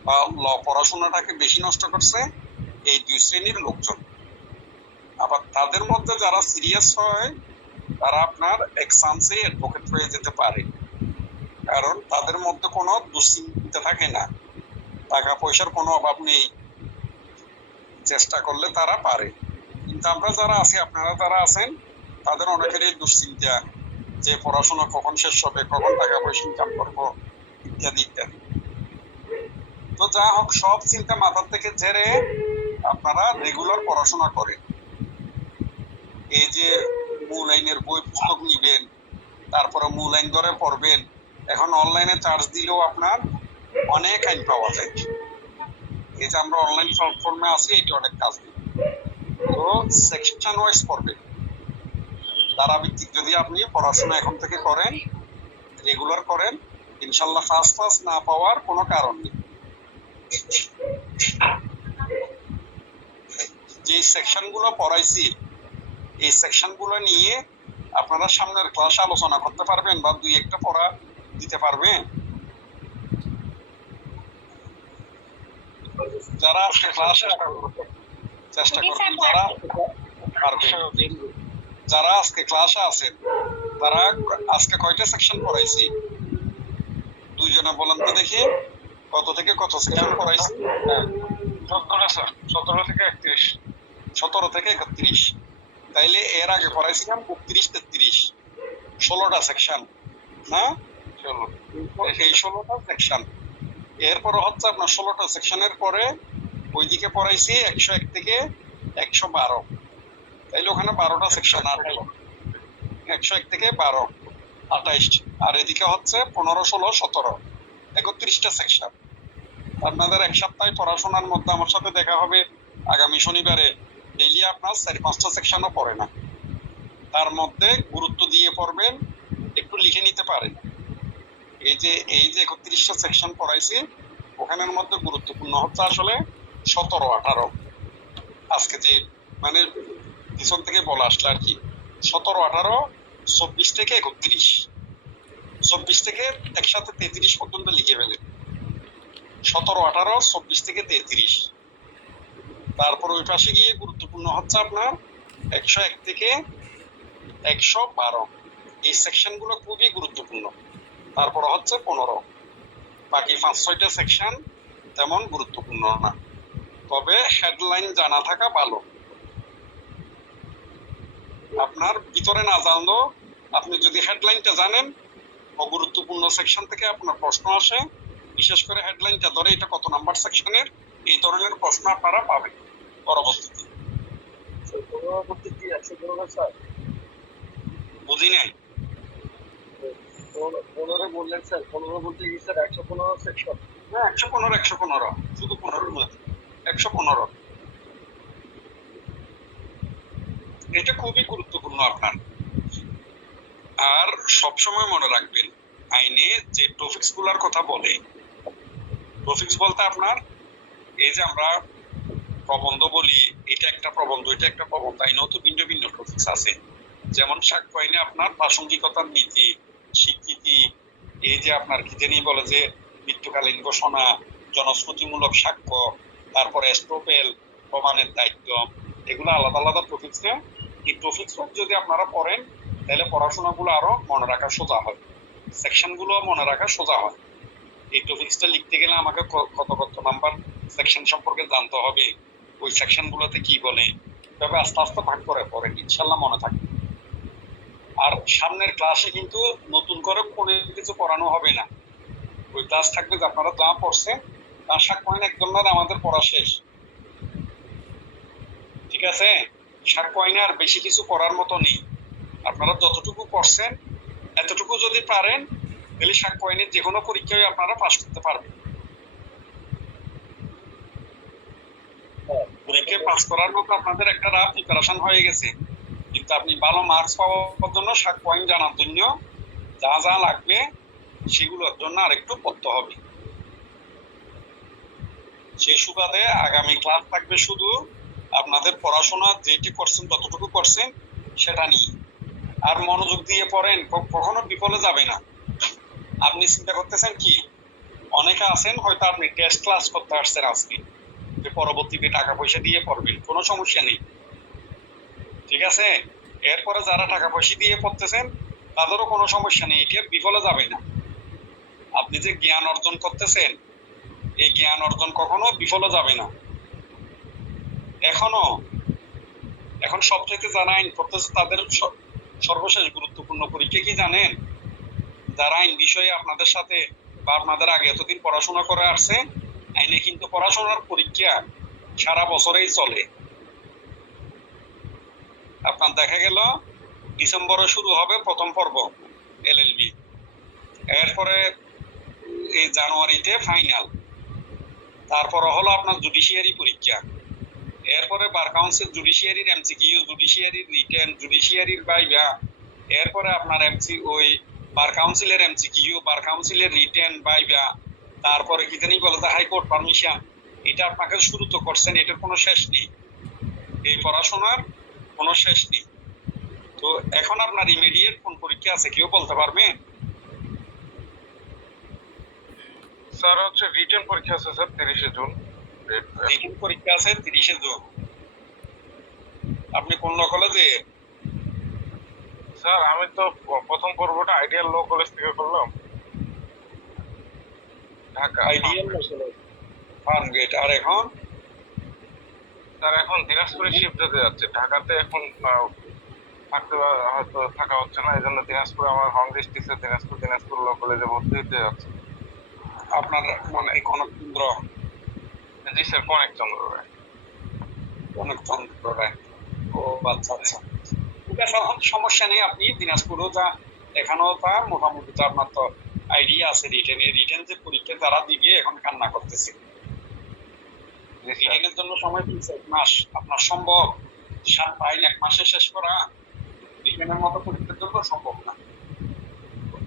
বা ল পড়াশোনাটাকে বেশি নষ্ট করছে এই 2 শ্রেণীর লোকজন। আবার তাদের মধ্যে যারা সিরিয়াস হয় তারা আপনার এক্সামসে অ্যাডভোকেট হয়ে যেতে পারে, কারণ তাদের মধ্যে কোনো দুশ্চিন্তা থাকে না, টাকা পয়সার কোনো অভাব নেই, চেষ্টা করলে তারা পারে। কিন্তু আমরা যারা আছি, আপনারা যারা আছেন, তাদের অনেকেরই দুশ্চিন্তা যে পড়াশোনা কখন শেষ হবে, কখন টাকা পয়সা ইনকাম করবো, ইত্যাদি ইত্যাদি। তো যা হোক, সব চিন্তা মাথার থেকে ঝেড়ে আপনারা রেগুলার পড়াশোনা করেন। এই যে মূল আইনের বই পুস্তক নিবেন, তারপরে মূল আইন ধরে পড়বেন। এখন অনলাইনে চার্জ দিলেও আপনার অনেক আইন পাওয়া যায়। এই যে আমরা অনলাইন প্ল্যাটফর্মে আছি, এটা অনেক কাজ দিই। তো সেকশন ওয়াইজ পড়বেন ধারাভিত্তিক। যদি আপনি পড়াশোনা এখন থেকে করেন, রেগুলার করেন, ইনশাল্লাহ ফার্স্ট ক্লাস না পাওয়ার কোনো কারণ নেই। যে সেকশনগুলো পড়াইছি এই সেকশনগুলো নিয়ে আপনারা সামনের ক্লাসে আলোচনা করতে পারবেন বা 2-1টা পড়া দিতে পারবেন। যারা আজকে ক্লাসে চেষ্টা করবেন, যারা পারবেন। যারা আজকে ক্লাসে আছেন তারা আজকে কয়টা সেকশন পড়াইছি? 2 জনে বলেন তো দেখি, কত থেকে কত সেকশন পড়াইছি? 17 থেকে 31। 17 থেকে 31। তাইলে এর আগে পড়াইছিলাম 32-33, 16টা সেকশন না? এই 16টা সেকশন। এরপরে হচ্ছে আপনার 16টা সেকশনের পরে ওইদিকে পড়াইছি 101 থেকে 112। তাইলে ওখানে 12টা সেকশন, 101 থেকে 12, 28। আর এদিকে হচ্ছে 15, 16, 17, 31টা সেকশন। আপনাদের 1 সপ্তাহে পড়াশোনার মধ্যে আমার সাথে দেখা হবে আগামী শনিবারে। ডেইলি আপনার 4-5টা সেকশনও পড়ে না, তার মধ্যে গুরুত্ব দিয়ে পড়বেন, একটু লিখে নিতে পারেন। এই যে 31টা সেকশন পড়াইছি, ওখানের মধ্যে গুরুত্বপূর্ণ হচ্ছে আসলে 17, 18। আজকে যে মানে পিছন থেকে বলা আসলে আর কি, 17, 18, 24 থেকে 31, 24 থেকে একসাথে 33 পর্যন্ত লিখে ফেলেন। 17, 18, 24 থেকে 33। তারপর ওই পাশে গিয়ে গুরুত্বপূর্ণ হচ্ছে আপনার 101 থেকে 112। এই সেকশন গুলো খুবই গুরুত্বপূর্ণ। তারপর হচ্ছে 15। বাকি 5-6টা সেকশন তেমন গুরুত্বপূর্ণ না, তবে হেডলাইন জানা থাকা ভালো। আপনার ভিতরে না জানলেও আপনি যদি হেডলাইনটা জানেন, অগুরুত্বপূর্ণ সেকশন থেকে আপনার প্রশ্ন আসে, বিশেষ করে হেডলাইনটা ধরে এটা কত নাম্বার সেকশনের, এই ধরনের প্রশ্ন আপনারা পাবেন পরবর্তীতে। পূর্ববর্তী কি 115 স্যার? বুঝি নাই। 15 বললেন স্যার, 15 বলতে কি স্যার 115 সেকশন? হ্যাঁ 115 শুধু 15 নয়, 115। এটা খুবই গুরুত্বপূর্ণ আপনার। আর সবসময় মনে রাখবেন, আইনে যে টপিকস গুলার কথা বলে, টপিকস বলতে আপনার এই যে আমরা প্রবন্ধ বলি, এটা একটা প্রবন্ধ, এটা একটা প্রবন্ধ, আইনেও তো ভিন্ন ভিন্ন টপিকস আছে। যেমন সাক্ষ্য আইনে আপনার প্রাসঙ্গিকতার নীতি, স্বীকৃতি, এই যে আপনার কি জানি বলে যে মৃত্যুকালীন ঘোষণা, জনশ্রুতিমূলক সাক্ষ্য, তারপরে এস্টোপেল, প্রমাণের দায়িত্ব, এগুলো আলাদা আলাদা টপিকস। এই টপিকস যদি আপনারা পড়েন তাহলে পড়াশোনাগুলো আরো মনে রাখা সোজা হয়, সেকশন গুলো মনে রাখা সোজা হয়। এই টপিকসটা লিখতে গেলে আমাকে কত কত নাম্বার সেকশন সম্পর্কে জানতে হবে, ওই সেকশন গুলোতে কি বলে, তবে আস্তে আস্তে ভাগ করে পড়েন, ইনশাল্লাহ মনে থাকবে। আর সামনের ক্লাসে কিন্তু নতুন করে কোনো কিছু পড়ানো হবে না, ওই ক্লাস থাকবে যে আপনারা যা পড়ছেন তার সাক্ষ্য একজনের আমাদের পড়া শেষ। ঠিক আছে, সাক্ষ্য আইনে আর বেশি কিছু করার মতো নেই। আপনারা যতটুকু পড়ছেন এতটুকু যদি পারেন তাহলে সাক্ষ্য আইনের যে কোনো পরীক্ষায় আপনারা পাস করতে পারবেন। পরীক্ষায় পাস করার মতো আপনাদের একটা রাফ প্রিপারেশন হয়ে গেছে, কিন্তু আপনি ভালো মার্কস পাওয়ার জন্য সাক্ষ্য আইন জানার জন্য যা যা লাগবে সেগুলোর জন্য আরেকটু পড়তে হবে। সেই সুবাদে আগামী ক্লাস থাকবে শুধু আপনাদের পড়াশোনা যেটি করছেন যতটুকু করছেন সেটা নিয়ে। আর মনোযোগ দিয়ে পড়েন, কখনো বিফলে যাবে না। আপনি চিন্তা করতেছেন কি, অনেকে আছেন হয়তো আপনি টেস্ট ক্লাস করতে আসছেন আজকে, যে পরবর্তীতে টাকা পয়সা দিয়ে পড়বেন, কোনো সমস্যা নেই, ঠিক আছে। এরপরে যারা টাকা পয়সা দিয়ে পড়তেছেন তাদেরও কোনো সমস্যা নেই, এটা বিফলে যাবে না। আপনি যে জ্ঞান অর্জন করতেছেন এই জ্ঞান অর্জন কখনো বিফলে যাবে না। এখন সবচেয়ে যারা আইন পড়তেছে তাদের সর্বশেষ গুরুত্বপূর্ণ পরীক্ষা কি জানেন? যারা আইন বিষয়ে আপনাদের সাথে বা আপনাদের আগে এতদিন পড়াশোনা করে আসছে, আইনে কিন্তু পড়াশোনার পরীক্ষা সারা বছরেই চলে। আপনার দেখা গেল ডিসেম্বরে শুরু হবে প্রথম পর্ব এলএলবি, এরপরে এই জানুয়ারিতে ফাইনাল, তারপরে হলো আপনার জুডিশিয়ারি পরীক্ষা, এরপরে বার কাউন্সিল, জুডিশিয়ারির এমসিকিউ, জুডিশিয়ারির রিটেন, জুডিশিয়ারির ভাইভা, এরপরে আপনার ওই বার কাউন্সিলের এমসিকিউ, বার কাউন্সিলের রিটেন ভাইভা, তারপরে কি জানি বলে হাইকোর্ট পারমিশন। এটা আপনাকে শুরু তো করছেন, এটার কোনো শেষ নেই, এই পড়াশোনার কোনো শেষ নেই। তো এখন আপনার ইমিডিয়েট কোন পরীক্ষা আছে কেউ বলতে পারবে? স্যার হচ্ছে রিটেন পরীক্ষা আছে স্যার 30 জুন। রিটেন পরীক্ষা আছে 30 জুন। আপনি কোন ল কলেজে? স্যার আমি তো প্রথম পর্বটা আইডিয়াল ল কলেজ থেকে করলাম, ঢাকা আইডিয়াল ফার্মগেট। আর এখন স্যার এখন দিনাজপুরে শিফট হতে যাচ্ছে, ঢাকাতে এখন হয়তো থাকা হচ্ছে না, এই জন্য দিনাজপুরে আমার হোম ডিস্ট্রিক্টে দিনাজপুর ল কলেজে ভর্তি হতে যাচ্ছে। আপনার মানে এই কনক চন্দ্র? জি স্যার, কনেক চন্দ্র রায়। কনক চন্দ্র রায়, ও আচ্ছা আচ্ছা, ঠিক আছে, সমস্যা নেই। আপনি দিনাজপুরও যা, এখানেও তা মোটামুটি তো আপনার তো আইডিয়া আছে। রিটেন যে পরীক্ষা যারা দিবে এখন কান্না করতেছে, রিটেনের জন্য সময় দিচ্ছে 1 মাস। আপনার সম্ভব 7 ফাইল 1 মাসে শেষ করা? রিটেনের মতো পরীক্ষার জন্য সম্ভব না।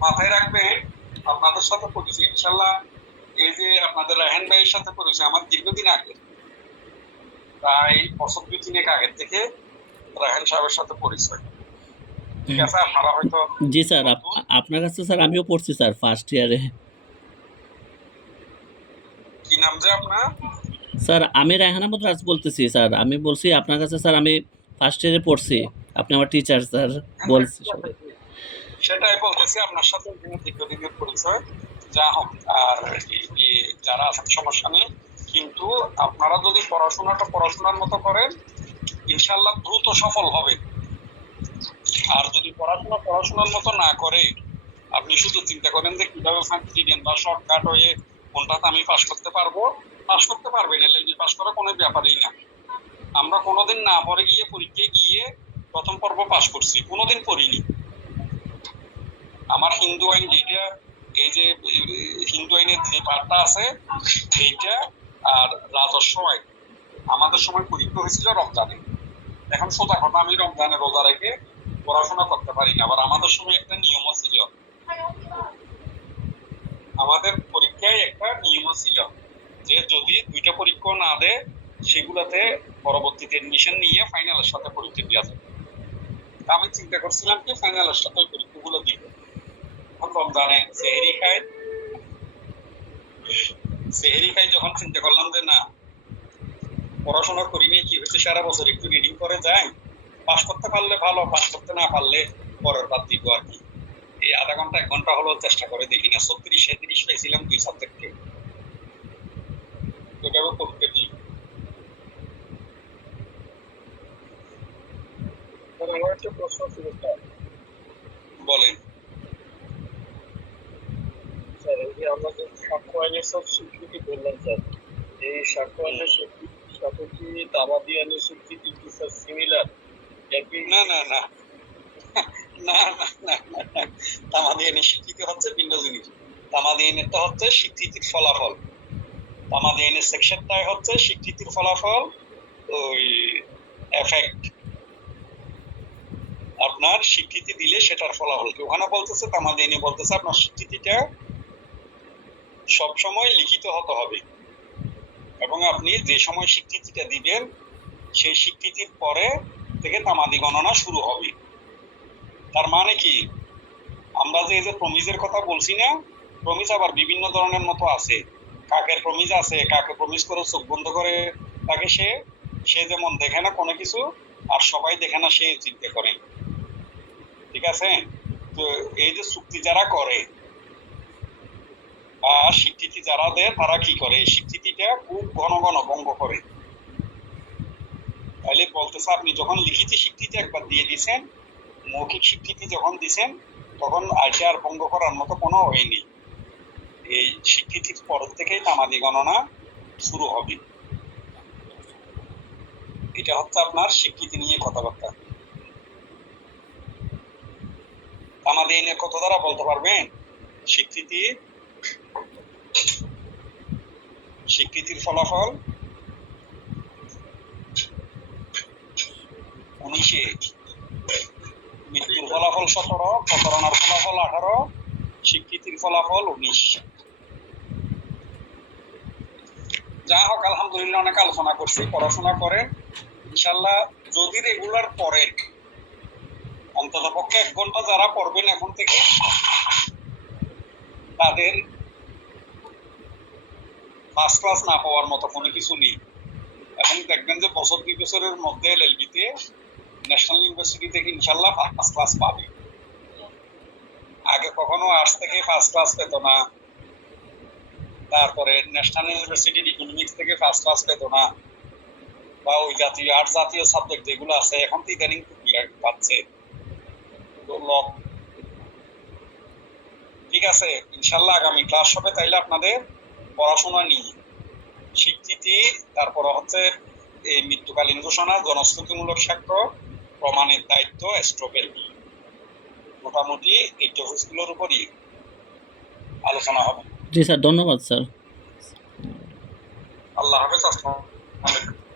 মাথায় রাখবেন, আপনাদের সাথে পরিচয় ইনশাল্লাহ, এই যে আপনাদের রায়হান ভাইয়ের সাথে পরিচয় আমার দীর্ঘদিন আগে, প্রায় বছর 2-3 আগের থেকে রায়হান সাহেবের সাথে পরিচয়, ঠিক আছে। আপনারা হয়তো জি স্যার, আপনার কাছে স্যার আমিও পড়ছি স্যার ফার্স্ট ইয়ারে। কি নাম যে আপনার? স্যার আমি রায়হান আহমদ রাজ বলতেছি স্যার, আমি বলছি আপনার কাছে স্যার আমি ফার্স্ট ইয়ারে পড়ছি, আপনি আমার টিচার স্যার বলছি সবাই। সেটাই বলতেছি, আপনার সাথে দীর্ঘদিনের পরিচয়, যা হোক। আর যারা আছেন সমস্যা নেই, কিন্তু আপনারা যদি পড়াশোনার মতো করেন ইনশাল্লাহ দ্রুত সফল হবে। আর যদি পড়াশোনার মতো না করে আপনি শুধু চিন্তা করেন যে কিভাবে ফাঁকি দিবেন বা শর্টকাট হয়ে কোনটাতে আমি পাস করতে পারবো, পাস করতে পারবেন। এলএলবি পাস করা কোনো ব্যাপারই না। আমরা কোনোদিন না পড়ে গিয়ে পরীক্ষায় গিয়ে প্রথম পর্ব পাশ করছি, কোনোদিন পড়িনি। আমার হিন্দু আইন যেটা, এই যে হিন্দু আইনের যে পাঠটা আছে সেইটা, আর রাজস্ব আইন, আমাদের সময় পরীক্ষা হয়েছিল রমজানে। এখন সোজা কথা, আমি রমজানে রোজা রেখে পড়াশোনা করতে পারি না। আবার আমাদের সময় একটা নিয়মও ছিল, আমাদের পরীক্ষায় একটা নিয়মও ছিল যে যদি দুইটা পরীক্ষা না দেয় সেগুলাতে পরবর্তীতে এডমিশন নিয়ে ফাইনালের সাথে পরীক্ষা দেওয়া যাবে। আমি চিন্তা করছিলাম কি ফাইনালের সাথে ওই পরীক্ষাগুলো দিব। রমজানে সেহেরি খাই যখন চিন্তা করলাম যে না, পড়াশোনা করি নিয়ে কি হচ্ছে, সারা বছর একটু রিডিং করে যাই, পাস করতে পারলে ভালো, পাস করতে না পারলে পরের বাদ দিব আর কি। এই আধা ঘন্টা 1 ঘন্টা হলো চেষ্টা করে দেখি না, 36-37 পাইছিলাম 2 সাবজেক্টে, ওইভাবে পড়তে দিই। আমার একটা প্রশ্ন ছিল স্যার। বলেন। স্যার, এই যে আমরা যে সাক্ষ্য আইনের সব স্বীকৃতি বললাম স্যার, এই সাক্ষ্য আইনের স্বীকৃতির সাথে কি তামাদি আইনের স্বীকৃতি কি স্যার সিমিলার? একই? না না না না না না না না। তামাদি আইনের স্বীকৃতি হচ্ছে ভিন্ন জিনিস। তামাদি আইনেরটা হচ্ছে স্বীকৃতির ফলাফল। তামাদি আইনের সেকশনটাই হচ্ছে স্বীকৃতির ফলাফল, ওই এফেক্ট। আপনার স্বীকৃতি দিলে সেটার ফলাফল কি ওখানে বলতেছে, তামাদি আইনে বলতেছে আপনার স্বীকৃতিটা সবসময় লিখিত হতে হবে, এবং আপনি যে সময় স্বীকৃতিটা দিবেন সেই স্বীকৃতির পরে থেকে তামাদি গণনা শুরু হবে। তার মানে কি, আমরা যে এই যে প্রমিজের কথা বলছি না, প্রমিজ আবার বিভিন্ন ধরনের মতো আছে। কাকের প্রমিজ আছে, কাকে প্রমিজ করে চোখ বন্ধ করে তাকে সে যেমন দেখে না কোনো কিছু, আর সবাই দেখে না সে চিন্তা করে, ঠিক আছে? তো এই যে চুক্তি যারা করে বা স্বীকৃতি যারা দেয় তারা কি করে, এই স্বীকৃতিটা খুব ঘন ঘন ভঙ্গ করে। তাহলে বলতেছে আপনি যখন লিখিত স্বীকৃতি একবার দিয়ে দিছেন, মৌখিক স্বীকৃতি যখন দিছেন, তখন আইসা আর ভঙ্গ করার মতো কোনো ওয়ে নেই। এই স্বীকৃতির পর থেকেই তামাদি গণনা শুরু হবে। এটা হচ্ছে আপনার স্বীকৃতি নিয়ে কথাবার্তা। তামাদি আইনের কত দ্বারা বলতে পারবেন? স্বীকৃতির ফলাফল 19, মৃত্যুর ফলাফল 17, প্রতারণার ফলাফল 18, স্বীকৃতির ফলাফল 19। যা হোক, আলহামদুলিল্লাহ অনেক আলোচনা করছি। পড়াশোনা করেন ইনশাল্লাহ। যদি রেগুলার পড়েন, অন্তত পক্ষে 1 ঘন্টা যারা পড়বেন এখন থেকে, তাদের ফার্স্ট ক্লাস না পাওয়ার মতো কোনো কিছু নেই। এখন দেখবেন যে বছর 2 বছরের মধ্যে এলএলবিতে ন্যাশনাল ইউনিভার্সিটি থেকে ইনশাল্লাহ ফার্স্ট ক্লাস পাবে। আগে কখনো আর্টস থেকে ফার্স্ট ক্লাস পেত না, তারপরে ন্যাশনাল ইউনিভার্সিটির ইকোনমিক্স থেকে ফার্স্ট ক্লাস পেত না, বা ওই জাতীয় আর্টস জাতীয় সাবজেক্ট যেগুলো আছে এখন তো ইদানিং পাচ্ছে। ঠিক আছে, ইনশাল্লাহ আগামী ক্লাস হবে তাইলে আপনাদের পড়াশোনা নিয়ে স্বীকৃতি, তারপর হচ্ছে এই মৃত্যুকালীন ঘোষণা, জনশ্রুতিমূলক সাক্ষ্য, প্রমাণের দায়িত্ব, স্ট্রোকের, মোটামুটি এই টপিকগুলোর উপরই আলোচনা হবে। জি স্যার, ধন্যবাদ স্যার। আল্লাহ হাফেজ। আসসালামু আলাইকুম।